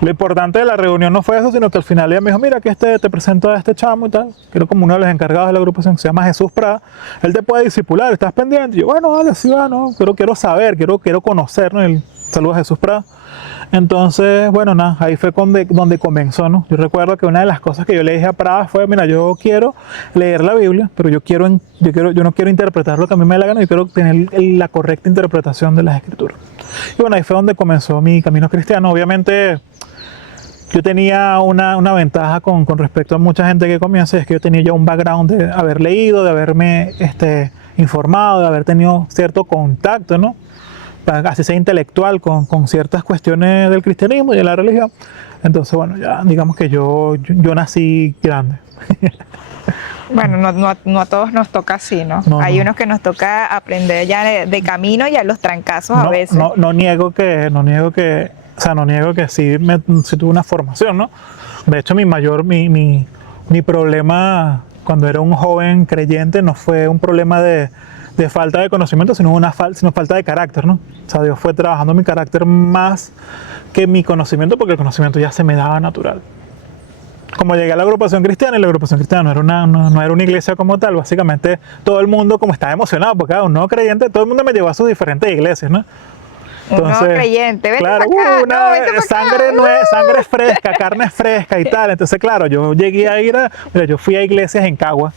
Lo importante de la reunión no fue eso, sino que al final ella me dijo, mira, que te presento a este chamo y tal, que era como uno de los encargados de la agrupación, que se llama Jesús Prada. Él te puede discipular, ¿estás pendiente? Y yo, bueno, dale, sí va, ¿no? Quiero saber, quiero conocer, ¿no? Saludos a Jesús Prada. Entonces, bueno, nada, ahí fue donde comenzó, ¿no? Yo recuerdo que una de las cosas que yo le dije a Prada fue, mira, yo quiero leer la Biblia, pero yo no quiero interpretar lo que a mí me da la gana, yo quiero tener la correcta interpretación de las Escrituras. Y bueno, ahí fue donde comenzó mi camino cristiano. Obviamente, yo tenía una ventaja con respecto a mucha gente que comienza, es que yo tenía ya un background de haber leído, de haberme informado, de haber tenido cierto contacto, ¿no? Así sea intelectual con ciertas cuestiones del cristianismo y de la religión. Entonces, bueno, ya digamos que yo nací grande. Bueno, no a todos nos toca así, ¿no? Hay unos que nos toca aprender ya de camino y a los trancazos a veces. No niego que sí tuve una formación, ¿no? De hecho, mi problema cuando era un joven creyente no fue un problema de falta de conocimiento, sino falta de carácter, ¿no? O sea, Dios fue trabajando mi carácter más que mi conocimiento, porque el conocimiento ya se me daba natural. Como llegué a la agrupación cristiana, y la agrupación cristiana no era una iglesia como tal, básicamente todo el mundo como estaba emocionado, porque un nuevo creyente, todo el mundo me llevó a sus diferentes iglesias, ¿no? Entonces, un nuevo creyente, vente claro, para acá, sangre fresca, carne fresca y tal. Entonces, claro, yo llegué a yo fui a iglesias en Cagua.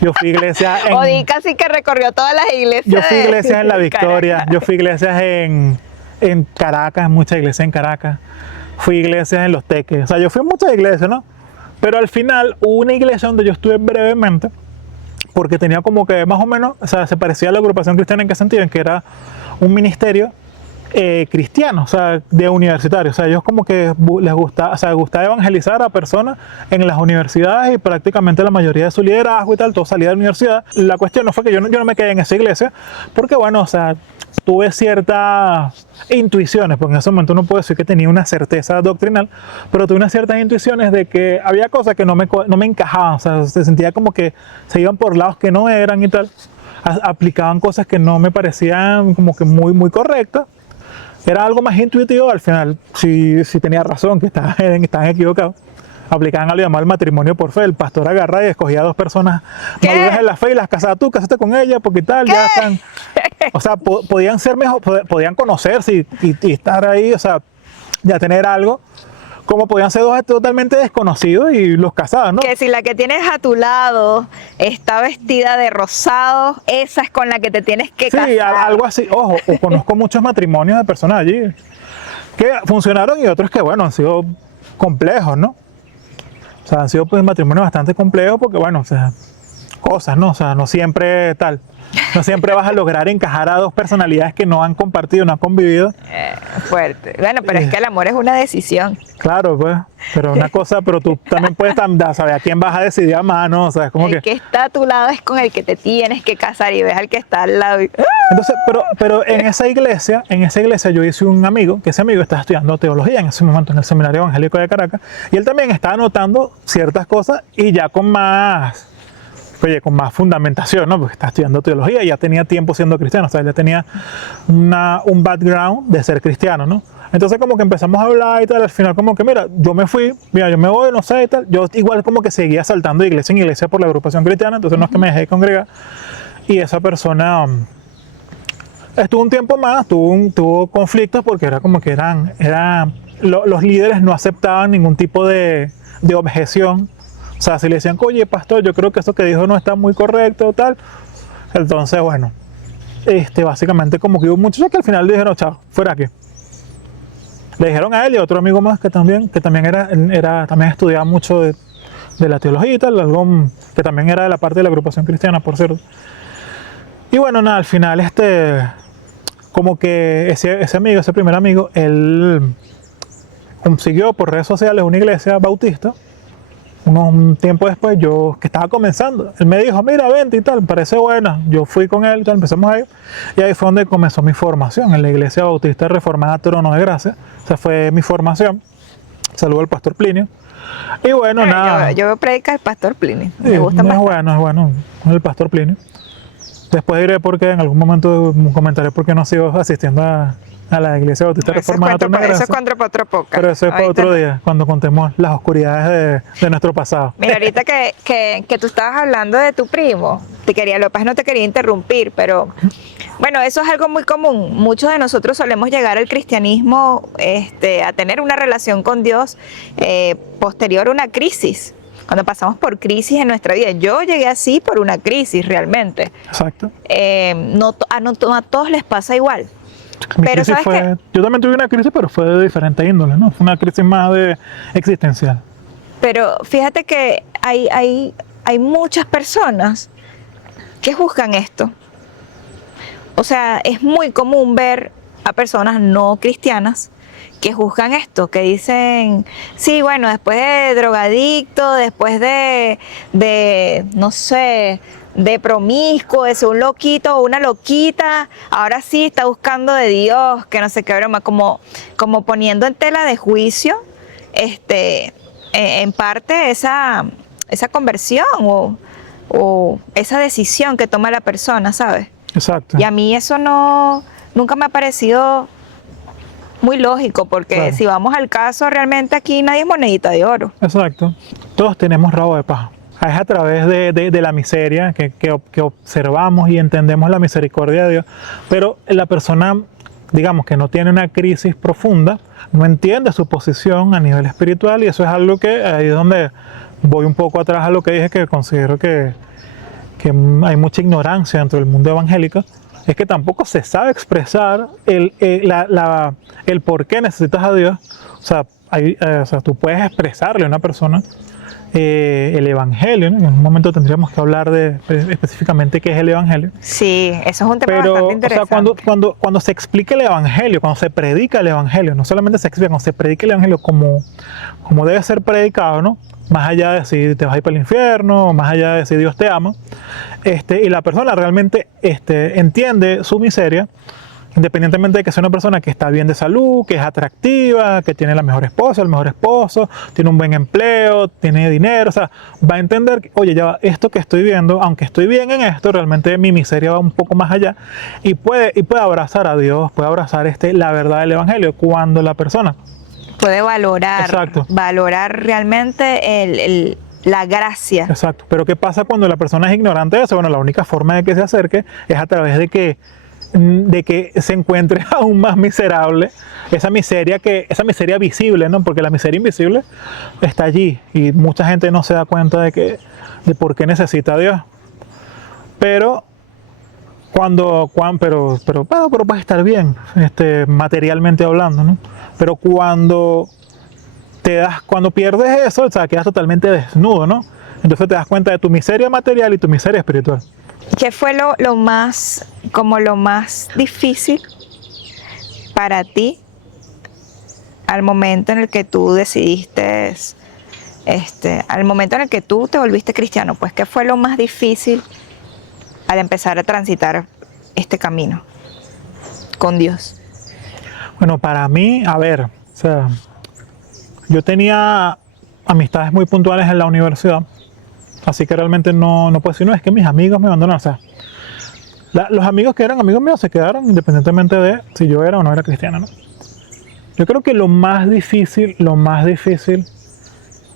Yo fui a iglesias en... Odín casi que recorrió todas las iglesias. Yo fui a iglesias en La Victoria, yo fui a iglesias en Caracas, muchas iglesias en Caracas. Fui a iglesias en Los Teques. O sea, yo fui a muchas iglesias, ¿no? Pero al final hubo una iglesia donde yo estuve brevemente, porque tenía como que más o menos, o sea, se parecía a la agrupación cristiana. ¿En qué sentido? En que era un ministerio cristiano, o sea, de universitarios. O sea, ellos como que les gustaba evangelizar a personas en las universidades, y prácticamente la mayoría de su liderazgo y tal, todo salía de la universidad. La cuestión no fue que yo no me quedé en esa iglesia, porque bueno, o sea, tuve ciertas intuiciones, porque en ese momento no puedo decir que tenía una certeza doctrinal, pero tuve unas ciertas intuiciones de que había cosas que no me encajaban, o sea, se sentía como que se iban por lados que no eran y tal, aplicaban cosas que no me parecían como que muy correctas. Era algo más intuitivo. Al final sí tenía razón, que estaban equivocados. Aplicaban algo llamado el matrimonio por fe. El pastor agarra y escogía a 2 personas maduras en la fe y las casaba. Tú casaste con ella porque tal, ya están. O sea, podían ser mejor, podían conocerse y estar ahí, o sea, ya tener algo. Como podían ser 2 totalmente desconocidos y los casaban, ¿no? Que si la que tienes a tu lado está vestida de rosado, esa es con la que te tienes que casar. Sí, algo así. Ojo, conozco muchos matrimonios de personas allí que funcionaron, y otros que, bueno, han sido complejos, ¿no? O sea, han sido pues matrimonios bastante complejos, porque, bueno, o sea, cosas, ¿no? O sea, no siempre tal. No siempre vas a lograr encajar a 2 personalidades que no han compartido, no han convivido. Fuerte. Bueno, pero es que el amor es una decisión. Claro, pues, pero una cosa, pero tú también puedes saber a quién vas a decidir a mano, o sea, es como el que está a tu lado es con el que te tienes que casar, y ves al que está al lado y... Entonces, pero en esa iglesia yo hice un amigo, que ese amigo estaba estudiando teología en ese momento en el Seminario Evangélico de Caracas, y él también estaba notando ciertas cosas, y ya con más fundamentación, ¿no? Porque está estudiando teología y ya tenía tiempo siendo cristiano, o sea, ya tenía un background de ser cristiano, ¿no? Entonces como que empezamos a hablar y tal, al final como que, mira, yo me voy, no sé y tal. Yo igual como que seguía saltando de iglesia en iglesia por la agrupación cristiana, entonces no es que me dejé congregar. Y esa persona estuvo un tiempo más, tuvo conflictos, porque era como que los líderes no aceptaban ningún tipo de objeción O sea, si le decían, oye, pastor, yo creo que esto que dijo no está muy correcto, tal. Entonces, bueno, básicamente como que hubo muchos que al final dijeron, chao, fuera aquí. Le dijeron a él y a otro amigo más que también también estudiaba mucho de la teología y tal, algo que también era de la parte de la agrupación cristiana, por cierto. Y bueno, nada, al final como que ese primer amigo, él consiguió por redes sociales una iglesia bautista. Un tiempo después, yo que estaba comenzando, él me dijo, mira, vente y tal, me parece buena. Yo fui con él y tal, empezamos a ir. Y ahí fue donde comenzó mi formación en la iglesia bautista reformada Trono de Gracia. O sea, fue mi formación. Saludo al pastor Plinio. Y bueno, nada. Yo predico al pastor Plinio. Sí, Me gusta más. Es bueno, el pastor Plinio. Después diré por qué, en algún momento comentaré por qué no sigo asistiendo a la iglesia bautista reformada. Eso es contra para otro podcast. Pero eso es para otro día, cuando contemos las oscuridades de nuestro pasado. Mira, ahorita que tú estabas hablando de tu primo, López, no te quería interrumpir, pero bueno, eso es algo muy común. Muchos de nosotros solemos llegar al cristianismo a tener una relación con Dios posterior a una crisis. Cuando pasamos por crisis en nuestra vida. Yo llegué así por una crisis realmente. Exacto. No a todos les pasa igual. Pero ¿sabes qué? Yo también tuve una crisis, pero fue de diferente índole, ¿no? Fue una crisis más existencial. Pero fíjate que hay muchas personas que juzgan esto. O sea, es muy común ver a personas no cristianas que juzgan esto, que dicen, sí, bueno, después de drogadicto, después de no sé, de promiscuo, de ser un loquito o una loquita, ahora sí está buscando de Dios, que no sé qué broma, como poniendo en tela de juicio, en parte esa conversión o esa decisión que toma la persona, ¿sabes? Exacto. Y a mí eso nunca me ha parecido muy lógico, porque claro, si vamos al caso, realmente aquí nadie es monedita de oro. Exacto. Todos tenemos rabo de paja. Es a través de la miseria que observamos y entendemos la misericordia de Dios. Pero la persona, digamos, que no tiene una crisis profunda, no entiende su posición a nivel espiritual, y eso es algo que ahí es donde voy un poco atrás a lo que dije, que considero que hay mucha ignorancia dentro del mundo evangélico. Es que tampoco se sabe expresar el por qué necesitas a Dios. O sea, tú puedes expresarle a una persona el Evangelio, ¿no? En un momento tendríamos que hablar específicamente qué es el Evangelio. Sí, eso es un tema bastante interesante. O sea, cuando se explica el Evangelio, cuando se predica el Evangelio, no solamente se explica, cuando se predica el Evangelio como debe ser predicado, ¿no? Más allá de si te vas a ir para el infierno, más allá de si Dios te ama, y la persona realmente entiende su miseria, independientemente de que sea una persona que está bien de salud, que es atractiva, que tiene la mejor esposa, el mejor esposo, tiene un buen empleo, tiene dinero, o sea, va a entender que, oye, ya va, esto que estoy viendo, aunque estoy bien en esto, realmente mi miseria va un poco más allá, y puede abrazar a Dios, puede abrazar la verdad del Evangelio, cuando la persona puede valorar realmente la gracia. Exacto. Pero ¿qué pasa cuando la persona es ignorante de eso? Bueno, la única forma de que se acerque es a través de que se encuentre aún más miserable, esa miseria visible, ¿no? Porque la miseria invisible está allí y mucha gente no se da cuenta de por qué necesita a Dios. Pero puede estar bien, materialmente hablando, ¿no? Pero cuando pierdes eso, o sea, quedas totalmente desnudo, ¿no? Entonces te das cuenta de tu miseria material y tu miseria espiritual. ¿Qué fue lo más difícil para ti al momento en el que tú decidiste, al momento en el que tú te volviste cristiano? Pues, ¿qué fue lo más difícil al empezar a transitar este camino con Dios? Bueno, para mí, a ver, o sea, yo tenía amistades muy puntuales en la universidad, así que realmente no puedo decir, no, es que mis amigos me abandonaron. O sea, los amigos que eran amigos míos se quedaron independientemente de si yo era o no era cristiano, ¿no? Yo creo que lo más difícil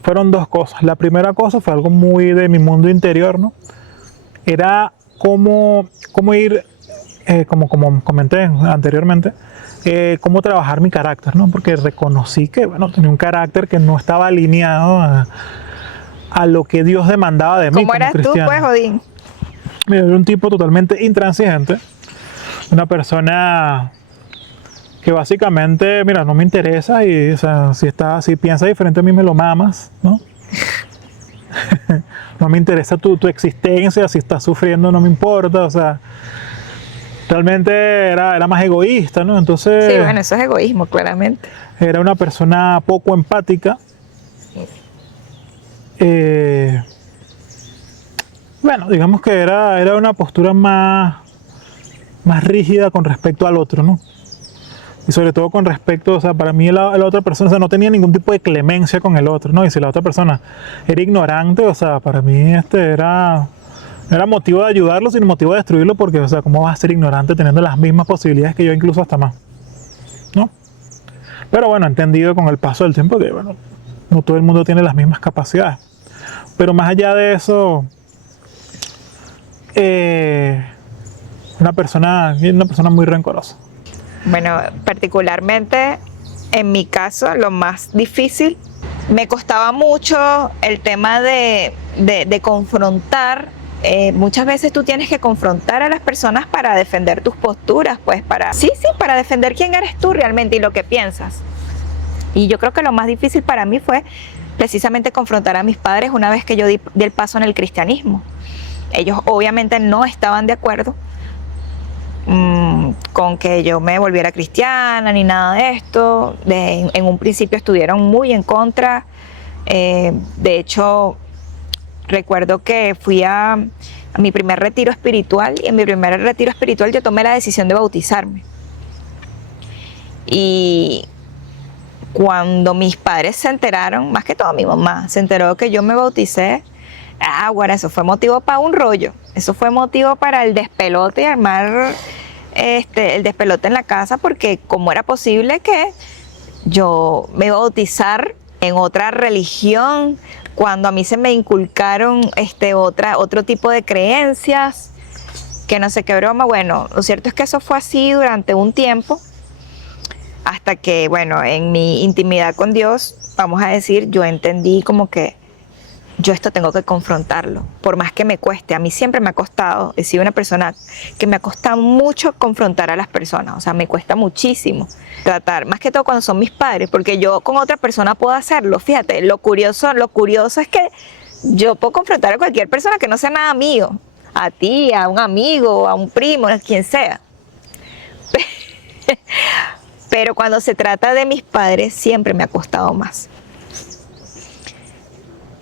fueron dos cosas. La primera cosa fue algo muy de mi mundo interior, ¿no? Era cómo ir, como comenté anteriormente, cómo trabajar mi carácter, ¿no? Porque reconocí que, bueno, tenía un carácter que no estaba alineado a lo que Dios demandaba de mí ¿Cómo como eras tú, cristiano. pues, Odín? Mira, era un tipo totalmente intransigente, una persona que básicamente, mira, no me interesa y, o sea, si piensas diferente a mí me lo mamas, ¿no? No me interesa tu existencia, si estás sufriendo no me importa, o sea, realmente era más egoísta, ¿no? Entonces, Sí, bueno, eso es egoísmo, claramente. era una persona poco empática. Bueno, digamos que era una postura más rígida con respecto al otro, ¿no? Y sobre todo con respecto, o sea, para mí la otra persona, o sea, no tenía ningún tipo de clemencia con el otro, ¿no? Y si la otra persona era ignorante, o sea, para mí era motivo de ayudarlo sin motivo de destruirlo, porque, o sea, ¿cómo vas a ser ignorante teniendo las mismas posibilidades que yo, incluso hasta más? ¿No? Pero bueno, he entendido con el paso del tiempo que, bueno, no todo el mundo tiene las mismas capacidades. Pero más allá de eso, una persona muy rencorosa. Bueno, particularmente en mi caso, lo más difícil, me costaba mucho el tema de confrontar. Muchas veces tú tienes que confrontar a las personas para defender tus posturas, pues para defender quién eres tú realmente y lo que piensas. Y yo creo que lo más difícil para mí fue precisamente confrontar a mis padres una vez que yo di el paso en el cristianismo. Ellos obviamente no estaban de acuerdo con que yo me volviera cristiana ni nada de esto. En un principio estuvieron muy en contra. De hecho, recuerdo que fui a mi primer retiro espiritual y en mi primer retiro espiritual yo tomé la decisión de bautizarme. Y cuando mis padres se enteraron, más que todo mi mamá, se enteró que yo me bauticé, bueno, eso fue motivo para un rollo. Eso fue motivo para el despelote y armar el despelote en la casa, porque cómo era posible que yo me iba a bautizar en otra religión cuando a mí se me inculcaron otro tipo de creencias, que no sé qué broma. Bueno, lo cierto es que eso fue así durante un tiempo, hasta que, bueno, en mi intimidad con Dios, vamos a decir, yo entendí como que yo esto tengo que confrontarlo, por más que me cueste. A mí siempre me ha costado, he sido una persona que me ha costado mucho confrontar a las personas, o sea, me cuesta muchísimo tratar, más que todo cuando son mis padres, porque yo con otra persona puedo hacerlo. Fíjate, lo curioso es que yo puedo confrontar a cualquier persona que no sea nada mío, a ti, a un amigo, a un primo, a quien sea. Pero cuando se trata de mis padres, siempre me ha costado más.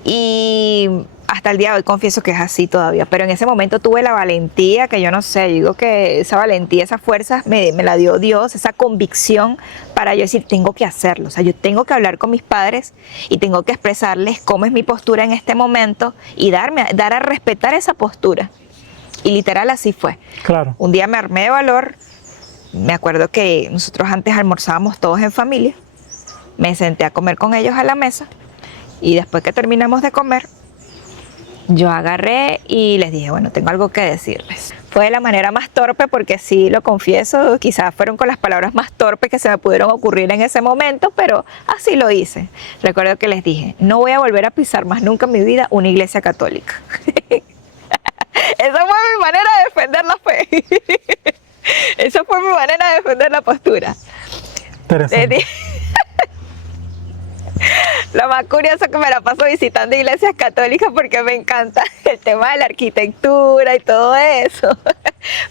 Y hasta el día de hoy confieso que es así todavía. Pero en ese momento tuve la valentía, que yo no sé, yo digo que esa valentía, esa fuerza me la dio Dios, esa convicción para yo decir, tengo que hacerlo. O sea, yo tengo que hablar con mis padres y tengo que expresarles cómo es mi postura en este momento y dar a respetar esa postura. Y literal así fue. Claro. Un día me armé de valor. Me acuerdo que nosotros antes almorzábamos todos en familia. Me senté a comer con ellos a la mesa y después que terminamos de comer, yo agarré y les dije, bueno, tengo algo que decirles. Fue de la manera más torpe, porque sí, lo confieso, quizás fueron con las palabras más torpes que se me pudieron ocurrir en ese momento, pero así lo hice. Recuerdo que les dije, no voy a volver a pisar más nunca en mi vida una iglesia católica. Esa fue mi manera de defender la fe. Esa fue mi manera de defender la postura. Interesante. Lo más curioso es que me la paso visitando iglesias católicas porque me encanta el tema de la arquitectura y todo eso.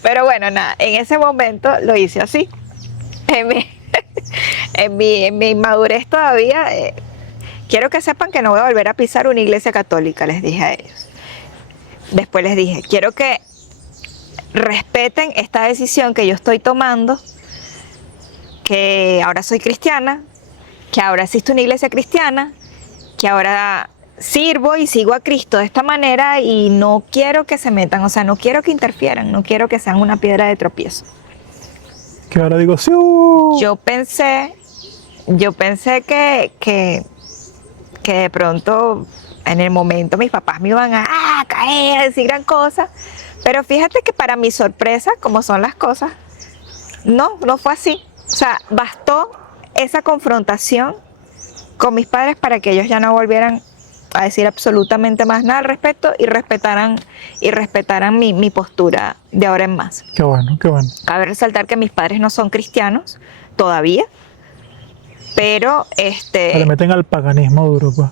Pero bueno, nada, en ese momento lo hice así. En mi inmadurez todavía, quiero que sepan que no voy a volver a pisar una iglesia católica, les dije a ellos. Después les dije, quiero que respeten esta decisión que yo estoy tomando, que ahora soy cristiana, que ahora asisto a una iglesia cristiana, que ahora sirvo y sigo a Cristo de esta manera y no quiero que se metan, o sea, no quiero que interfieran, no quiero que sean una piedra de tropiezo. Que ahora digo, sí. Yo pensé que de pronto en el momento mis papás me iban a caer, a decir gran cosa, pero fíjate que para mi sorpresa, como son las cosas, no fue así. O sea, bastó esa confrontación con mis padres para que ellos ya no volvieran a decir absolutamente más nada al respecto y respetaran mi postura de ahora en más. Qué bueno, qué bueno. Cabe resaltar que mis padres no son cristianos todavía, pero Se le meten al paganismo duro, pues.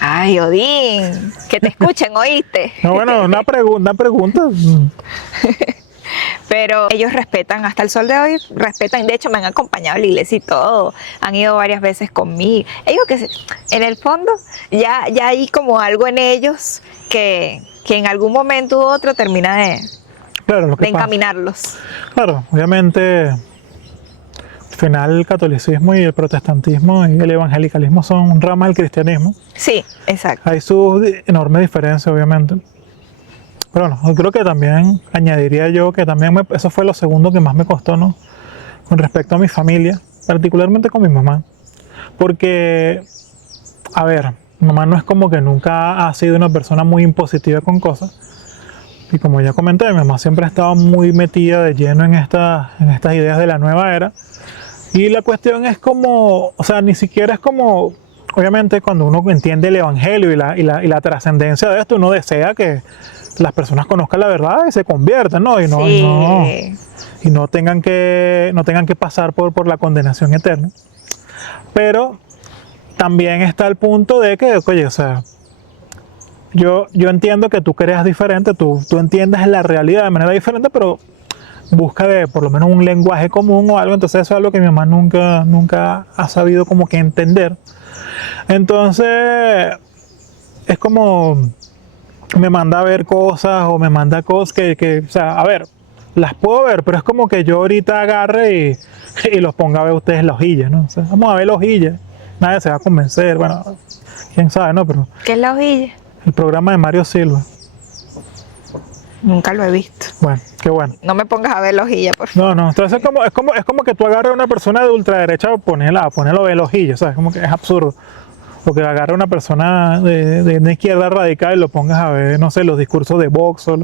Ay, Odín, que te escuchen, ¿oíste? No, bueno, una pregunta. Pero ellos respetan, hasta el sol de hoy, respetan. De hecho, me han acompañado a la iglesia y todo. Han ido varias veces conmigo. Ellos en el fondo, ya hay como algo en ellos que en algún momento u otro termina Claro, de encaminarlos. Claro, obviamente, al final el catolicismo y el protestantismo y el evangelicalismo son ramas del cristianismo. Sí, exacto. Hay sus enormes diferencias, obviamente. Pero bueno, creo que también añadiría yo que también eso fue lo segundo que más me costó, ¿no? Con respecto a mi familia, particularmente con mi mamá. Porque, a ver, mi mamá no es como que nunca ha sido una persona muy impositiva con cosas. Y como ya comenté, mi mamá siempre ha estado muy metida de lleno en estas ideas de la nueva era. Y la cuestión es como, o sea, ni siquiera es como, obviamente cuando uno entiende el evangelio y la trascendencia de esto, uno desea que las personas conozcan la verdad y se conviertan, ¿no? Y no tengan que pasar por la condenación eterna. Pero también está el punto de que, oye, o sea, yo entiendo que tú creas diferente, tú entiendes la realidad de manera diferente, pero busca de por lo menos un lenguaje común o algo. Entonces eso es algo que mi mamá nunca ha sabido como que entender. Entonces es como me manda a ver cosas o me manda cosas que o sea, a ver, las puedo ver, pero es como que yo ahorita agarre y los ponga a ver ustedes la hojilla, ¿no? O sea, vamos a ver la hojilla, nadie se va a convencer, bueno, quién sabe, ¿no? Pero ¿Qué es la hojilla? el programa de Mario Silva. Nunca lo he visto. Bueno, qué bueno. No me pongas a ver la hojilla, por favor. No, entonces es como que tú agarres a una persona de ultraderecha, ponerlo a ver la hojilla, ¿sabes? Como que es absurdo. O que agarre a una persona de una izquierda radical y lo pongas a ver, no sé, los discursos de Vox o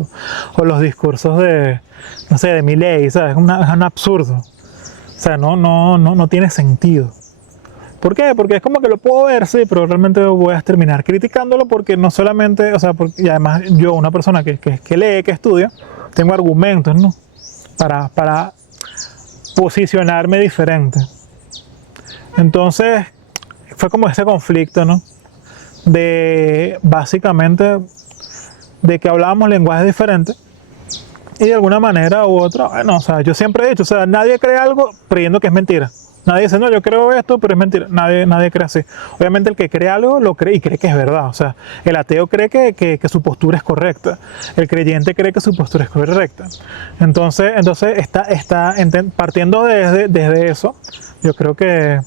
los discursos de, no sé, de Milei, ¿sabes? Es un absurdo. O sea, no tiene sentido. ¿Por qué? Porque es como que lo puedo ver, sí, pero realmente voy a terminar criticándolo porque no solamente, o sea, y además yo, una persona que lee, que estudia, tengo argumentos, ¿no? Para posicionarme diferente. Entonces, fue como ese conflicto, ¿no? De básicamente de que hablábamos lenguajes diferentes y de alguna manera u otra, bueno, o sea, yo siempre he dicho, o sea, nadie cree algo creyendo que es mentira. Nadie dice, no, yo creo esto, pero es mentira. Nadie cree así. Obviamente el que cree algo lo cree y cree que es verdad. O sea, el ateo cree que su postura es correcta. El creyente cree que su postura es correcta. Entonces partiendo desde eso, yo creo que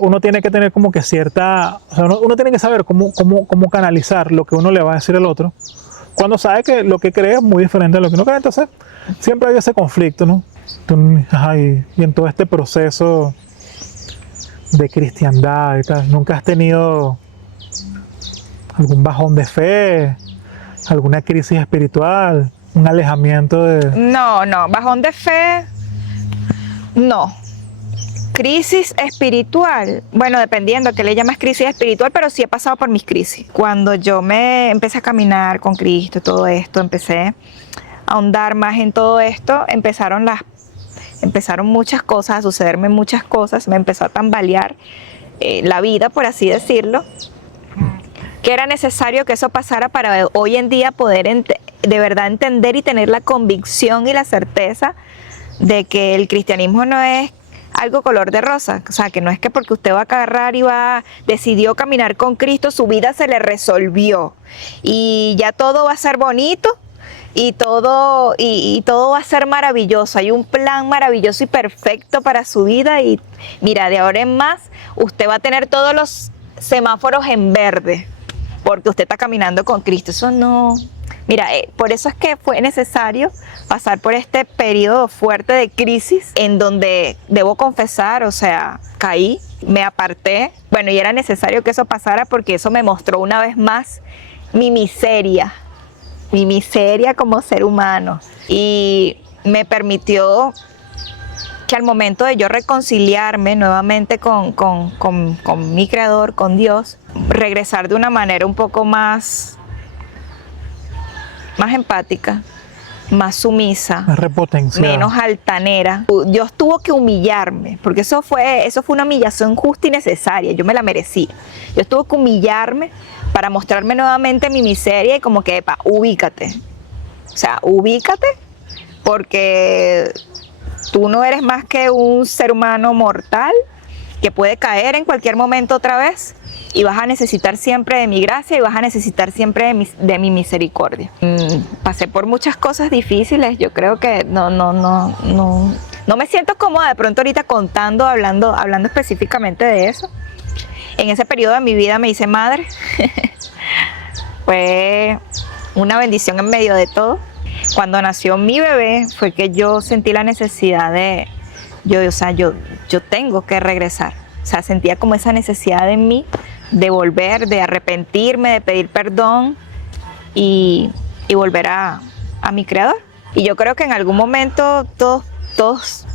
uno tiene que tener como que cierta, o sea, uno tiene que saber cómo canalizar lo que uno le va a decir al otro, cuando sabe que lo que cree es muy diferente a lo que uno cree. Entonces, siempre hay ese conflicto, ¿no? Y en todo este proceso de cristiandad y tal, ¿nunca has tenido algún bajón de fe, alguna crisis espiritual, un alejamiento de...? No, bajón de fe, no. Crisis espiritual, bueno, dependiendo que le llamas crisis espiritual, pero sí he pasado por mis crisis. Cuando yo me empecé a caminar con Cristo, todo esto, empecé a ahondar más en todo esto, empezaron muchas cosas, a sucederme muchas cosas, me empezó a tambalear la vida, por así decirlo, que era necesario que eso pasara para hoy en día poder de verdad entender y tener la convicción y la certeza de que el cristianismo no es algo color de rosa, o sea, que no es que porque usted va a agarrar y decidió caminar con Cristo, su vida se le resolvió y ya todo va a ser bonito y todo va a ser maravilloso. Hay un plan maravilloso y perfecto para su vida y mira, de ahora en más usted va a tener todos los semáforos en verde porque usted está caminando con Cristo. Eso no... Mira, por eso es que fue necesario pasar por este periodo fuerte de crisis en donde debo confesar, o sea, caí, me aparté. Bueno, y era necesario que eso pasara porque eso me mostró una vez más mi miseria como ser humano. Y me permitió que al momento de yo reconciliarme nuevamente con mi Creador, con Dios, regresar de una manera un poco más empática, más sumisa, más repotenciada, menos altanera. Dios tuvo que humillarme, porque eso fue una humillación justa y necesaria, yo me la merecí. Dios tuvo que humillarme para mostrarme nuevamente mi miseria y como que, epa, ubícate. O sea, ubícate, porque tú no eres más que un ser humano mortal que puede caer en cualquier momento otra vez, y vas a necesitar siempre de mi gracia y vas a necesitar siempre de mi misericordia. Pasé por muchas cosas difíciles, yo creo que no me siento cómoda de pronto ahorita hablando específicamente de eso. En ese periodo de mi vida me hice madre. Fue una bendición en medio de todo. Cuando nació mi bebé fue que yo sentí la necesidad yo tengo que regresar. O sea, sentía como esa necesidad en mí de volver, de arrepentirme, de pedir perdón y volver a mi creador. Y yo creo que en algún momento todos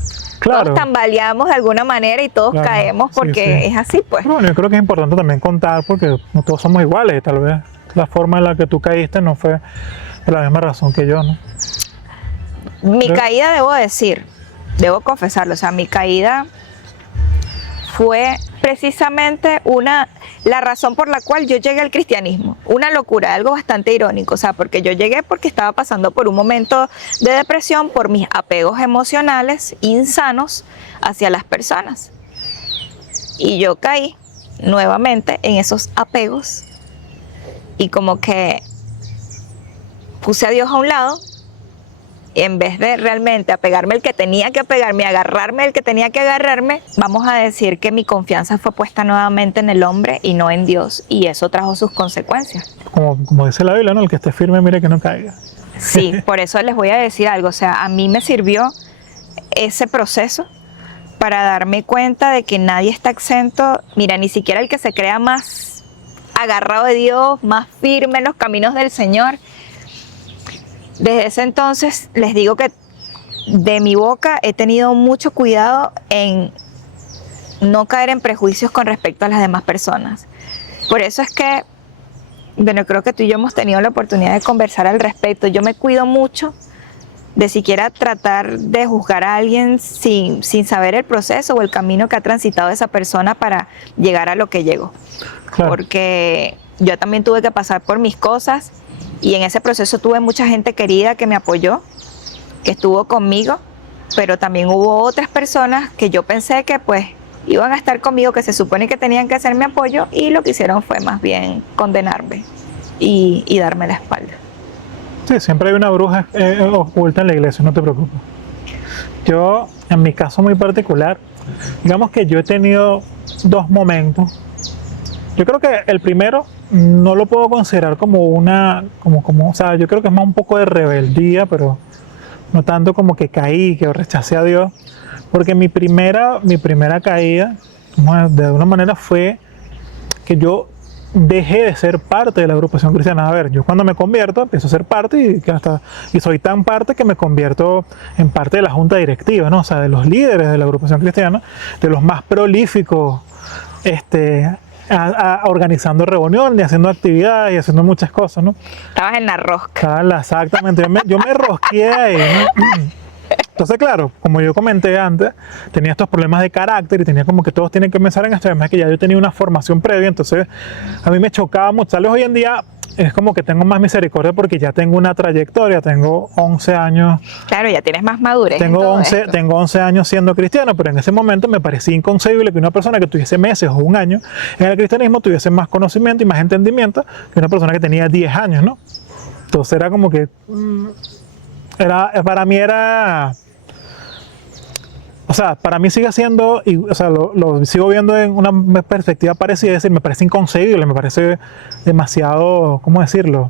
tambaleamos de alguna manera y todos caemos porque es así, pues. Bueno, yo creo que es importante también contar porque no todos somos iguales. Tal vez la forma en la que tú caíste no fue por la misma razón que yo, ¿no? Mi caída, debo confesarlo, o sea, mi caída fue precisamente la razón por la cual yo llegué al cristianismo. Una locura, algo bastante irónico, o sea, porque yo llegué porque estaba pasando por un momento de depresión por mis apegos emocionales insanos hacia las personas. Y yo caí nuevamente en esos apegos y como que puse a Dios a un lado. Y en vez de realmente apegarme al que tenía que apegarme, agarrarme al que tenía que agarrarme, vamos a decir que mi confianza fue puesta nuevamente en el hombre y no en Dios. Y eso trajo sus consecuencias. Como dice la Biblia, ¿no? El que esté firme, mire que no caiga. Sí, por eso les voy a decir algo. O sea, a mí me sirvió ese proceso para darme cuenta de que nadie está exento. Mira, ni siquiera el que se crea más agarrado de Dios, más firme en los caminos del Señor. Desde ese entonces les digo que de mi boca he tenido mucho cuidado en no caer en prejuicios con respecto a las demás personas. Por eso es que, bueno, creo que tú y yo hemos tenido la oportunidad de conversar al respecto. Yo me cuido mucho de siquiera tratar de juzgar a alguien sin saber el proceso o el camino que ha transitado esa persona para llegar a lo que llegó. Claro. Porque yo también tuve que pasar por mis cosas. Y en ese proceso tuve mucha gente querida que me apoyó, que estuvo conmigo, pero también hubo otras personas que yo pensé que pues iban a estar conmigo, que se supone que tenían que hacer mi apoyo, y lo que hicieron fue más bien condenarme y darme la espalda. Sí, siempre hay una bruja oculta en la iglesia, no te preocupes. Yo, en mi caso muy particular, digamos que yo he tenido dos momentos. Yo creo que el primero no lo puedo considerar como o sea, yo creo que es más un poco de rebeldía, pero no tanto como que caí, que rechacé a Dios, porque mi primera caída, de alguna manera, fue que yo dejé de ser parte de la agrupación cristiana. A ver, yo cuando me convierto, empiezo a ser parte y soy tan parte que me convierto en parte de la junta directiva, ¿no? O sea, de los líderes de la agrupación cristiana, de los más prolíficos, organizando reuniones, haciendo actividades y haciendo muchas cosas, ¿no? Estabas en la rosca. Exactamente, yo me rosqué ahí, ¿no? Entonces, claro, como yo comenté antes, tenía estos problemas de carácter y tenía como que todos tienen que pensar en esto, además que ya yo tenía una formación previa, entonces a mí me chocaba mucho. Tal vez hoy en día es como que tengo más misericordia porque ya tengo una trayectoria, tengo 11 años. Claro, ya tienes más madurez. Tengo 11 años siendo cristiano, pero en ese momento me parecía inconcebible que una persona que tuviese meses o un año en el cristianismo tuviese más conocimiento y más entendimiento que una persona que tenía 10 años, ¿no? Entonces era como que, para mí era... O sea, para mí sigue siendo, o sea, lo sigo viendo en una perspectiva parecida, es decir, me parece inconcebible, me parece demasiado, ¿cómo decirlo?,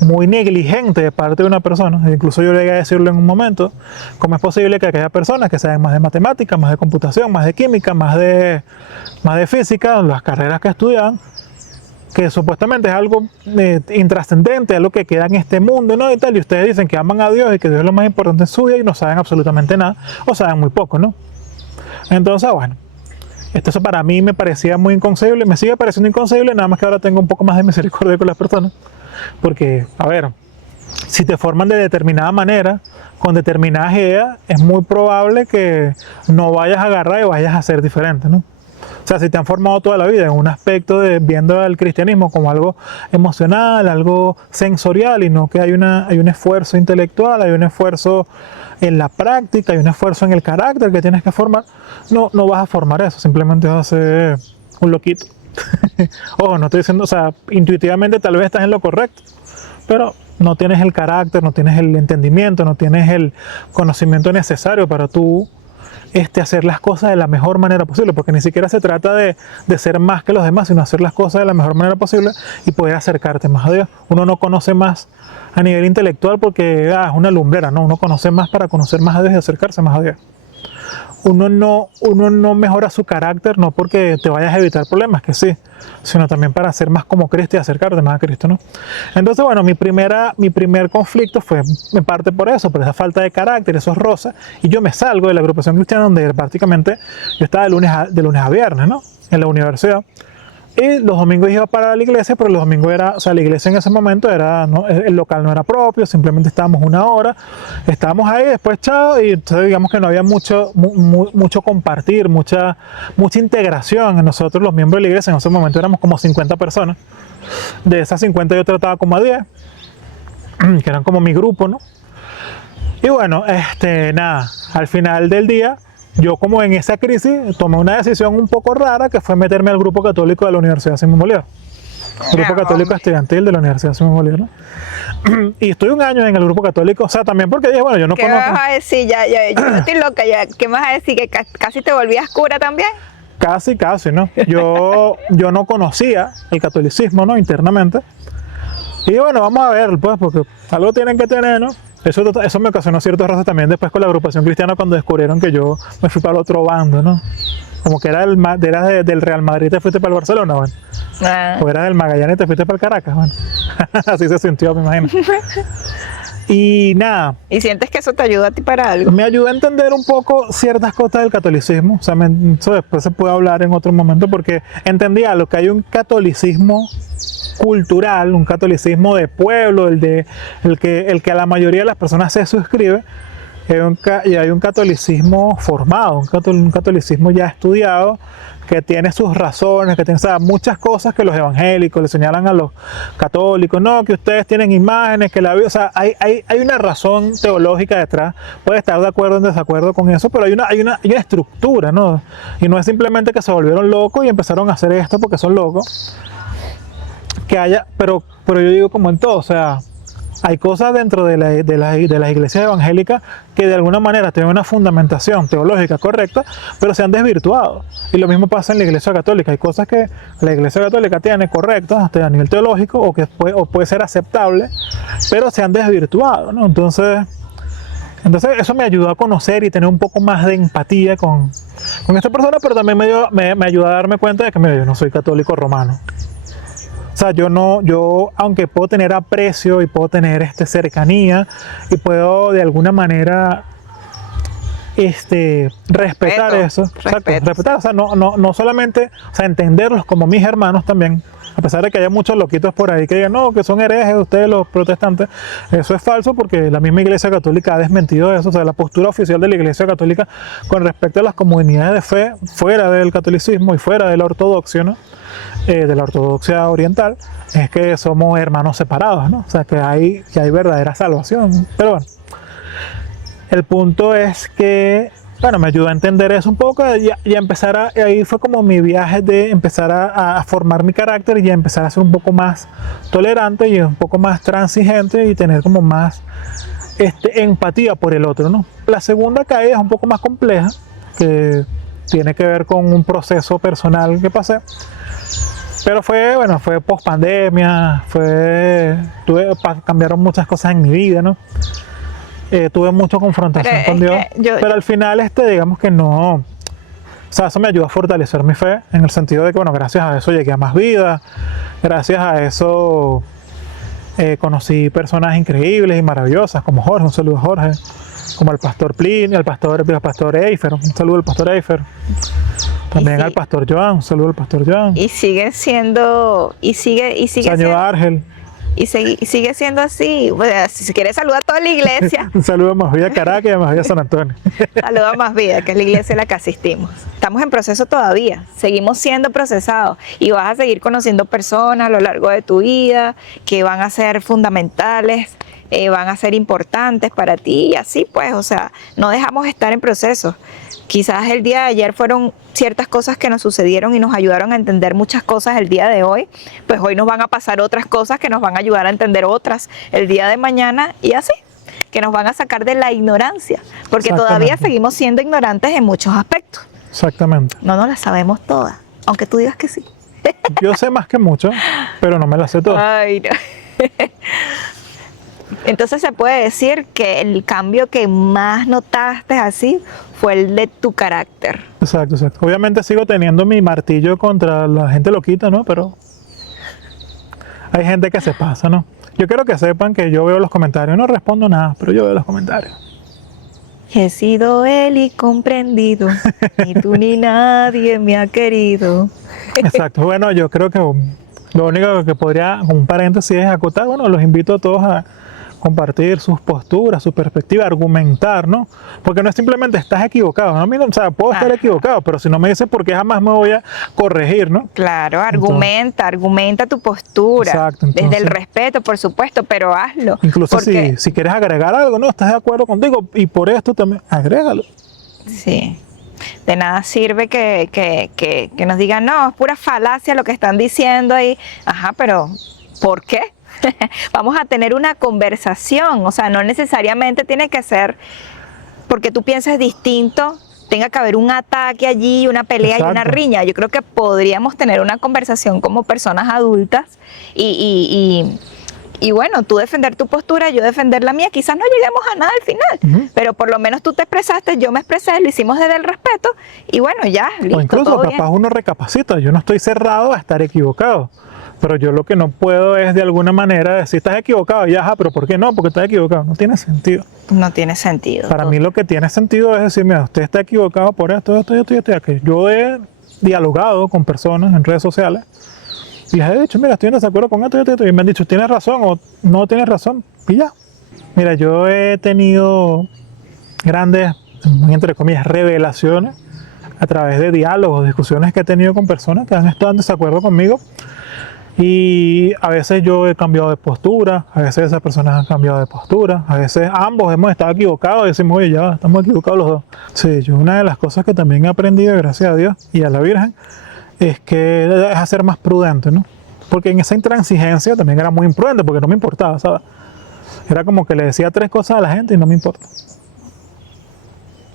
muy negligente de parte de una persona. Incluso yo llegué a decirlo en un momento, ¿cómo es posible que aquellas personas que saben más de matemáticas, más de computación, más de química, más de física, las carreras que estudian, que supuestamente es algo intrascendente, algo que queda en este mundo, ¿no? Y tal, y ustedes dicen que aman a Dios y que Dios es lo más importante en su vida y no saben absolutamente nada, o saben muy poco, ¿no? Entonces, bueno, Eso para mí me parecía muy inconcebible, me sigue pareciendo inconcebible, nada más que ahora tengo un poco más de misericordia con las personas. Porque, a ver, si te forman de determinada manera, con determinadas ideas, es muy probable que no vayas a agarrar y vayas a ser diferente, ¿no? O sea, si te han formado toda la vida en un aspecto de viendo al cristianismo como algo emocional, algo sensorial, y no que hay un esfuerzo intelectual, hay un esfuerzo en la práctica, hay un esfuerzo en el carácter que tienes que formar, no vas a formar eso, simplemente vas a ser un loquito. Ojo, no estoy diciendo, o sea, intuitivamente tal vez estás en lo correcto, pero no tienes el carácter, no tienes el entendimiento, no tienes el conocimiento necesario para tú hacer las cosas de la mejor manera posible, porque ni siquiera se trata de ser más que los demás, sino hacer las cosas de la mejor manera posible y poder acercarte más a Dios. Uno no conoce más a nivel intelectual porque es una lumbrera, no, uno conoce más para conocer más a Dios y acercarse más a Dios. Uno no mejora su carácter no porque te vayas a evitar problemas, que sí, sino también para ser más como Cristo y acercarte más a Cristo, ¿no? Entonces, bueno, mi primer conflicto fue en parte por eso, por esa falta de carácter, esos roces, y yo me salgo de la agrupación cristiana donde prácticamente yo estaba de lunes a viernes, ¿no? En la universidad. Y los domingos iba para la iglesia, pero los domingos o sea, la iglesia en ese momento ¿no? El local no era propio, simplemente estábamos una hora, estábamos ahí, después chao, y entonces digamos que no había mucho compartir, mucha integración en nosotros los miembros de la iglesia. En ese momento éramos como 50 personas, de esas 50 yo trataba como a 10, que eran como mi grupo, ¿no? Y bueno, nada, al final del día, yo como en esa crisis tomé una decisión un poco rara que fue meterme al grupo católico de la Universidad Simón Bolívar. Grupo católico estudiantil de la Universidad Simón Bolívar, ¿no? Y estuve un año en el grupo católico, o sea, también porque dije, bueno, yo no ¿Qué conozco... me vas a decir? Ya, yo estoy loca ya. ¿Qué me vas a decir? ¿Que casi te volvías cura también? Casi, ¿no? Yo no conocía el catolicismo, ¿no? Internamente. Y bueno, vamos a ver, pues, porque algo tienen que tener, ¿no? Eso me ocasionó ciertos roces también después con la agrupación cristiana cuando descubrieron que yo me fui para el otro bando, ¿no? Como que eras del Real Madrid y te fuiste para el Barcelona, bueno. O eras del Magallanes y te fuiste para el Caracas, bueno. Así se sintió, me imagino. Y nada. ¿Y sientes que eso te ayuda a ti para algo? Me ayudó a entender un poco ciertas cosas del catolicismo. O sea, eso después se puede hablar en otro momento porque entendía lo que hay un catolicismo cultural, un catolicismo de pueblo, el que a la mayoría de las personas se suscribe, y hay un catolicismo formado, un catolicismo ya estudiado, que tiene sus razones, que tiene, o sea, muchas cosas que los evangélicos le señalan a los católicos, no, que ustedes tienen imágenes, que o sea, hay una razón teológica detrás, puede estar de acuerdo o en desacuerdo con eso, pero hay una estructura, ¿no? Y no es simplemente que se volvieron locos y empezaron a hacer esto porque son locos, pero yo digo como en todo, o sea, hay cosas dentro de las iglesias evangélicas que de alguna manera tienen una fundamentación teológica correcta, pero se han desvirtuado. Y lo mismo pasa en la iglesia católica. Hay cosas que la iglesia católica tiene correctas hasta a nivel teológico o que puede ser aceptable, pero se han desvirtuado, ¿no? Entonces eso me ayudó a conocer y tener un poco más de empatía con esta persona, pero también me ayudó a darme cuenta de que yo no soy católico romano. O sea, yo aunque puedo tener aprecio y puedo tener cercanía y puedo de alguna manera respetar eso, respetar, o sea, no solamente, o sea, entenderlos como mis hermanos también, a pesar de que haya muchos loquitos por ahí que digan, no, que son herejes ustedes los protestantes, eso es falso porque la misma Iglesia Católica ha desmentido eso, o sea, la postura oficial de la Iglesia Católica con respecto a las comunidades de fe fuera del catolicismo y fuera de la ortodoxia, ¿no? De la ortodoxia oriental, es que somos hermanos separados, ¿no? O sea, que hay verdadera salvación. Pero bueno, el punto es que, bueno, me ayudó a entender eso un poco y a empezar ahí fue como mi viaje de empezar a formar mi carácter y a empezar a ser un poco más tolerante y un poco más transigente y tener como más empatía por el otro, ¿no? La segunda caída es un poco más compleja, que tiene que ver con un proceso personal que pasé. Pero fue post pandemia, cambiaron muchas cosas en mi vida, ¿no? Tuve mucha confrontación con Dios, pero al final digamos que no, o sea, eso me ayudó a fortalecer mi fe, en el sentido de que, bueno, gracias a eso llegué a más vida, gracias a eso conocí personas increíbles y maravillosas, como Jorge, un saludo a Jorge, como al pastor Plinio, al pastor Eifer, un saludo al pastor Eifer. También al pastor Joan, un saludo al pastor Joan. Y sigue siendo, sigue Saño siendo, Argel. sigue siendo así. Bueno, si quieres saludar a toda la iglesia, Un saludo a Más Vida Caracas y a Más Vida San Antonio. saluda a Más Vida, que es la iglesia a la que asistimos. Estamos en proceso todavía, seguimos siendo procesados y vas a seguir conociendo personas a lo largo de tu vida que van a ser fundamentales, van a ser importantes para ti y así pues, o sea, no dejamos de estar en proceso. Quizás el día de ayer fueron ciertas cosas que nos sucedieron y nos ayudaron a entender muchas cosas el día de hoy, pues hoy nos van a pasar otras cosas que nos van a ayudar a entender otras el día de mañana y así, que nos van a sacar de la ignorancia, porque todavía seguimos siendo ignorantes en muchos aspectos. Exactamente. No nos las sabemos todas, aunque tú digas que sí. Yo sé más que mucho, pero no me las sé todas. Ay, no. Entonces se puede decir que el cambio que más notaste así fue el de tu carácter. Exacto, exacto. Obviamente sigo teniendo mi martillo contra la gente loquita, ¿no? Pero hay gente que se pasa, ¿no? Yo quiero que sepan que yo veo los comentarios, no respondo nada, pero yo veo los comentarios. He sido él y comprendido, ni tú ni nadie me ha querido. Exacto. Bueno, yo creo que lo único que podría, con un paréntesis, es acotar, bueno, los invito a todos a compartir sus posturas, su perspectiva, argumentar, ¿no? Porque no es simplemente estás equivocado, ¿no? Mira, o sea, puedo estar equivocado, pero si no me dices por qué jamás me voy a corregir, ¿no? Claro, argumenta tu postura. Exacto, entonces, desde el respeto, por supuesto, pero hazlo. Incluso porque, si quieres agregar algo, ¿no? Estás de acuerdo contigo y por esto también, agrégalo. Sí. De nada sirve que nos digan, no, es pura falacia lo que están diciendo ahí. Ajá, pero ¿por qué? Vamos a tener una conversación, o sea, no necesariamente tiene que ser porque tú pienses distinto, tenga que haber un ataque allí, una pelea. Exacto. Y una riña. Yo creo que podríamos tener una conversación como personas adultas y bueno, tú defender tu postura, yo defender la mía, quizás no lleguemos a nada al final, pero por lo menos tú te expresaste, yo me expresé, lo hicimos desde el respeto y bueno, ya, listo. O incluso capaz uno recapacita, yo no estoy cerrado a estar equivocado. Pero yo lo que no puedo es de alguna manera decir, estás equivocado, ya, pero ¿por qué no? Porque estás equivocado. No tiene sentido. No tiene sentido. Para mí lo que tiene sentido es decir, mira, usted está equivocado por esto, aquello. Yo he dialogado con personas en redes sociales y les he dicho, mira, estoy en desacuerdo con esto, y me han dicho, ¿tienes razón o no tienes razón? Y ya. Mira, yo he tenido grandes, entre comillas, revelaciones a través de diálogos, discusiones que he tenido con personas que han estado en desacuerdo conmigo. Y a veces yo he cambiado de postura, a veces esas personas han cambiado de postura, a veces ambos hemos estado equivocados y decimos, oye, ya estamos equivocados los dos. Sí, yo una de las cosas que también he aprendido, gracias a Dios y a la Virgen, es que es a ser más prudente, ¿no? Porque en esa intransigencia también era muy imprudente, porque no me importaba, ¿sabes? Era como que le decía 3 cosas a la gente y no me importa.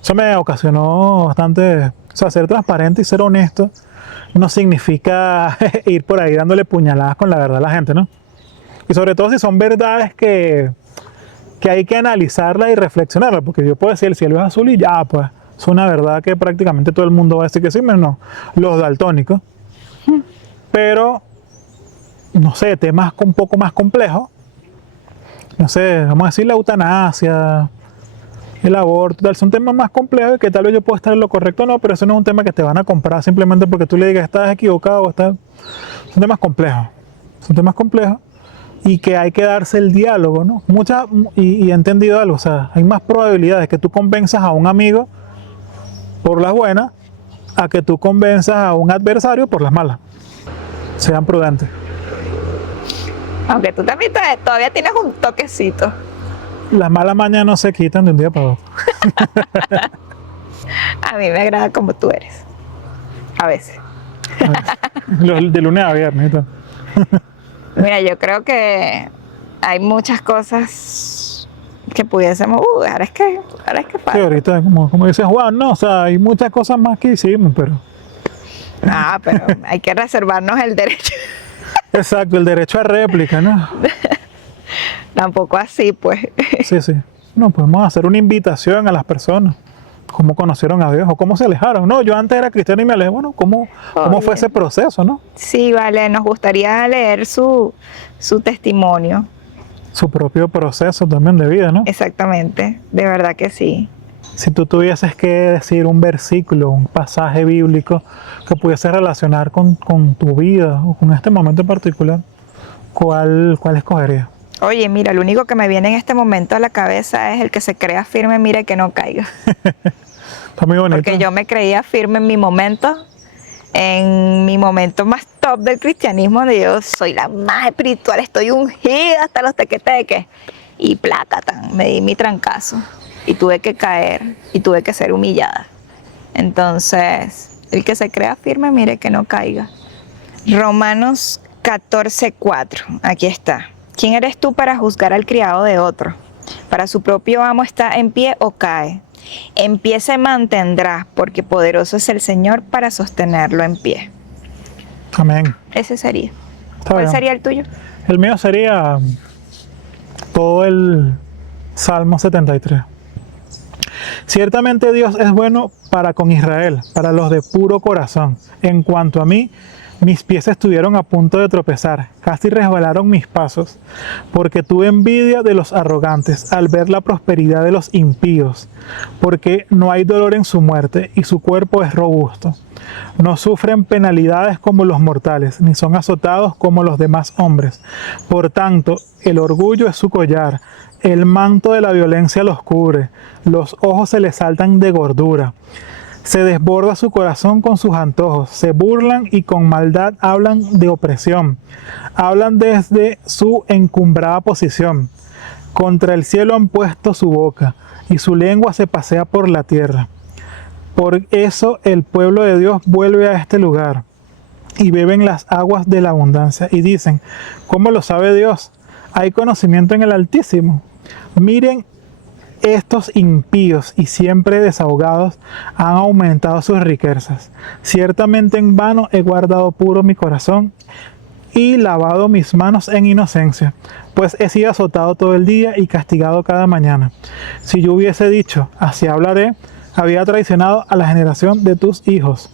Eso me ocasionó bastante, o sea, ser transparente y ser honesto no significa ir por ahí dándole puñaladas con la verdad a la gente, ¿no? Y sobre todo si son verdades que hay que analizarlas y reflexionarlas, porque yo puedo decir el cielo es azul y ya, pues, es una verdad que prácticamente todo el mundo va a decir que sí, menos los daltónicos. Pero, no sé, temas un poco más complejos, no sé, vamos a decir la eutanasia, el aborto, tal, son temas más complejos que tal vez yo pueda estar en lo correcto o no, pero eso no es un tema que te van a comprar simplemente porque tú le digas estás equivocado o estás... Son temas complejos y que hay que darse el diálogo, ¿no? Y he entendido algo, o sea, hay más probabilidades que tú convenzas a un amigo por las buenas a que tú convenzas a un adversario por las malas. Sean prudentes. Aunque tú también todavía tienes un toquecito. Las malas mañas no se quitan de un día para otro. A mí me agrada como tú eres. A veces. De lunes a viernes y tal. Mira, yo creo que hay muchas cosas que pudiésemos... ahora es que falta. Sí, ahorita, como dice Juan, no, o sea, hay muchas cosas más que hicimos, pero... Pero hay que reservarnos el derecho. Exacto, el derecho a réplica, ¿no? Tampoco así, pues. Sí. No, podemos hacer una invitación a las personas. ¿Cómo conocieron a Dios o cómo se alejaron? No, yo antes era cristiano y me alejé. Bueno, ¿cómo fue ese proceso, no? Sí, vale, nos gustaría leer su testimonio. su propio proceso también de vida, ¿no? Exactamente, de verdad que sí. Si tú tuvieses que decir un versículo, un pasaje bíblico que pudiese relacionar con tu vida o con este momento en particular, ¿cuál escogerías? Oye, mira, lo único que me viene en este momento a la cabeza es el que se crea firme, mire que no caiga. Está muy bonito. Porque yo me creía firme en mi momento más top del cristianismo, donde yo soy la más espiritual, estoy ungida hasta los tequeteques. Y plácata, me di mi trancazo. Y tuve que caer y tuve que ser humillada. Entonces, el que se crea firme, mire que no caiga. Romanos 14:4, aquí está. ¿Quién eres tú para juzgar al criado de otro? Para su propio amo está en pie o cae. En pie se mantendrá, porque poderoso es el Señor para sostenerlo en pie. Amén. Ese sería. Está ¿Cuál bien. sería el tuyo? El mío sería todo el Salmo 73. Ciertamente Dios es bueno para con Israel, para los de puro corazón. En cuanto a mí, mis pies estuvieron a punto de tropezar, casi resbalaron mis pasos, porque tuve envidia de los arrogantes al ver la prosperidad de los impíos, porque no hay dolor en su muerte y su cuerpo es robusto. No sufren penalidades como los mortales, ni son azotados como los demás hombres. Por tanto, el orgullo es su collar, el manto de la violencia los cubre, los ojos se les saltan de gordura. Se desborda su corazón con sus antojos, se burlan y con maldad hablan de opresión. Hablan desde su encumbrada posición. Contra el cielo han puesto su boca, y su lengua se pasea por la tierra. Por eso el pueblo de Dios vuelve a este lugar, y beben las aguas de la abundancia, y dicen, ¿cómo lo sabe Dios? ¿Hay conocimiento en el Altísimo? Miren, estos impíos y siempre desahogados han aumentado sus riquezas. Ciertamente en vano he guardado puro mi corazón y lavado mis manos en inocencia, pues he sido azotado todo el día y castigado cada mañana. Si yo hubiese dicho, así hablaré, había traicionado a la generación de tus hijos.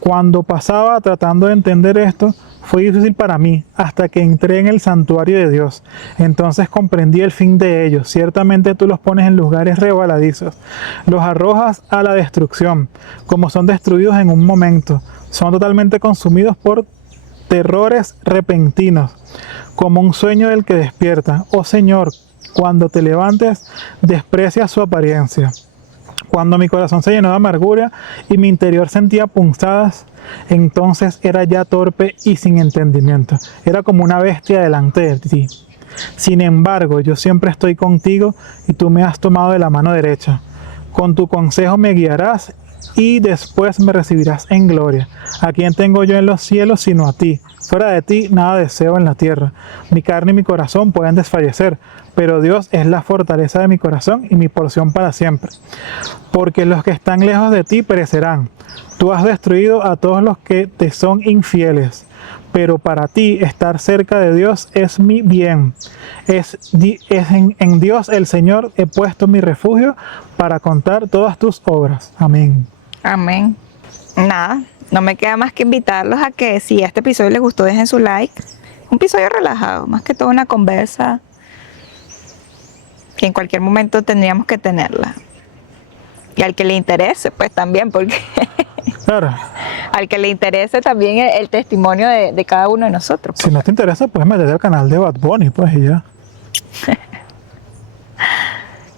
Cuando pasaba tratando de entender esto, fue difícil para mí, hasta que entré en el santuario de Dios. Entonces comprendí el fin de ellos. Ciertamente tú los pones en lugares resbaladizos. Los arrojas a la destrucción, como son destruidos en un momento. Son totalmente consumidos por terrores repentinos, como un sueño del que despierta. Oh Señor, cuando te levantes, desprecia su apariencia. Cuando mi corazón se llenó de amargura y mi interior sentía punzadas, entonces era ya torpe y sin entendimiento. Era como una bestia delante de ti. Sin embargo, yo siempre estoy contigo y tú me has tomado de la mano derecha. Con tu consejo me guiarás y después me recibirás en gloria. ¿A quién tengo yo en los cielos sino a ti? Fuera de ti nada deseo en la tierra. Mi carne y mi corazón pueden desfallecer, pero Dios es la fortaleza de mi corazón y mi porción para siempre. Porque los que están lejos de ti perecerán. Tú has destruido a todos los que te son infieles. Pero para ti estar cerca de Dios es mi bien. En Dios el Señor he puesto mi refugio para contar todas tus obras. Amén. Amén. Nada, no me queda más que invitarlos a que si este episodio les gustó, dejen su like. Un episodio relajado, más que todo una conversa que en cualquier momento tendríamos que tenerla. Y al que le interese, pues también, porque Claro, al que le interese también el testimonio de cada uno de nosotros. si no te interesa, puedes meterte al canal de Bad Bunny, pues, y ya.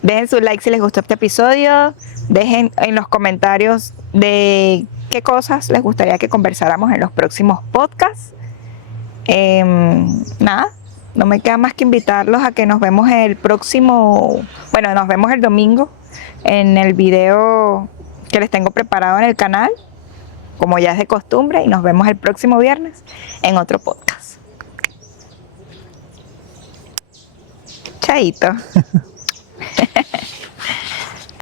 Dejen su like si les gustó este episodio. Dejen en los comentarios de qué cosas les gustaría que conversáramos en los próximos podcasts. Nada, no me queda más que invitarlos a que nos vemos nos vemos el domingo en el video que les tengo preparado en el canal, como ya es de costumbre, y nos vemos el próximo viernes en otro podcast. Chaito.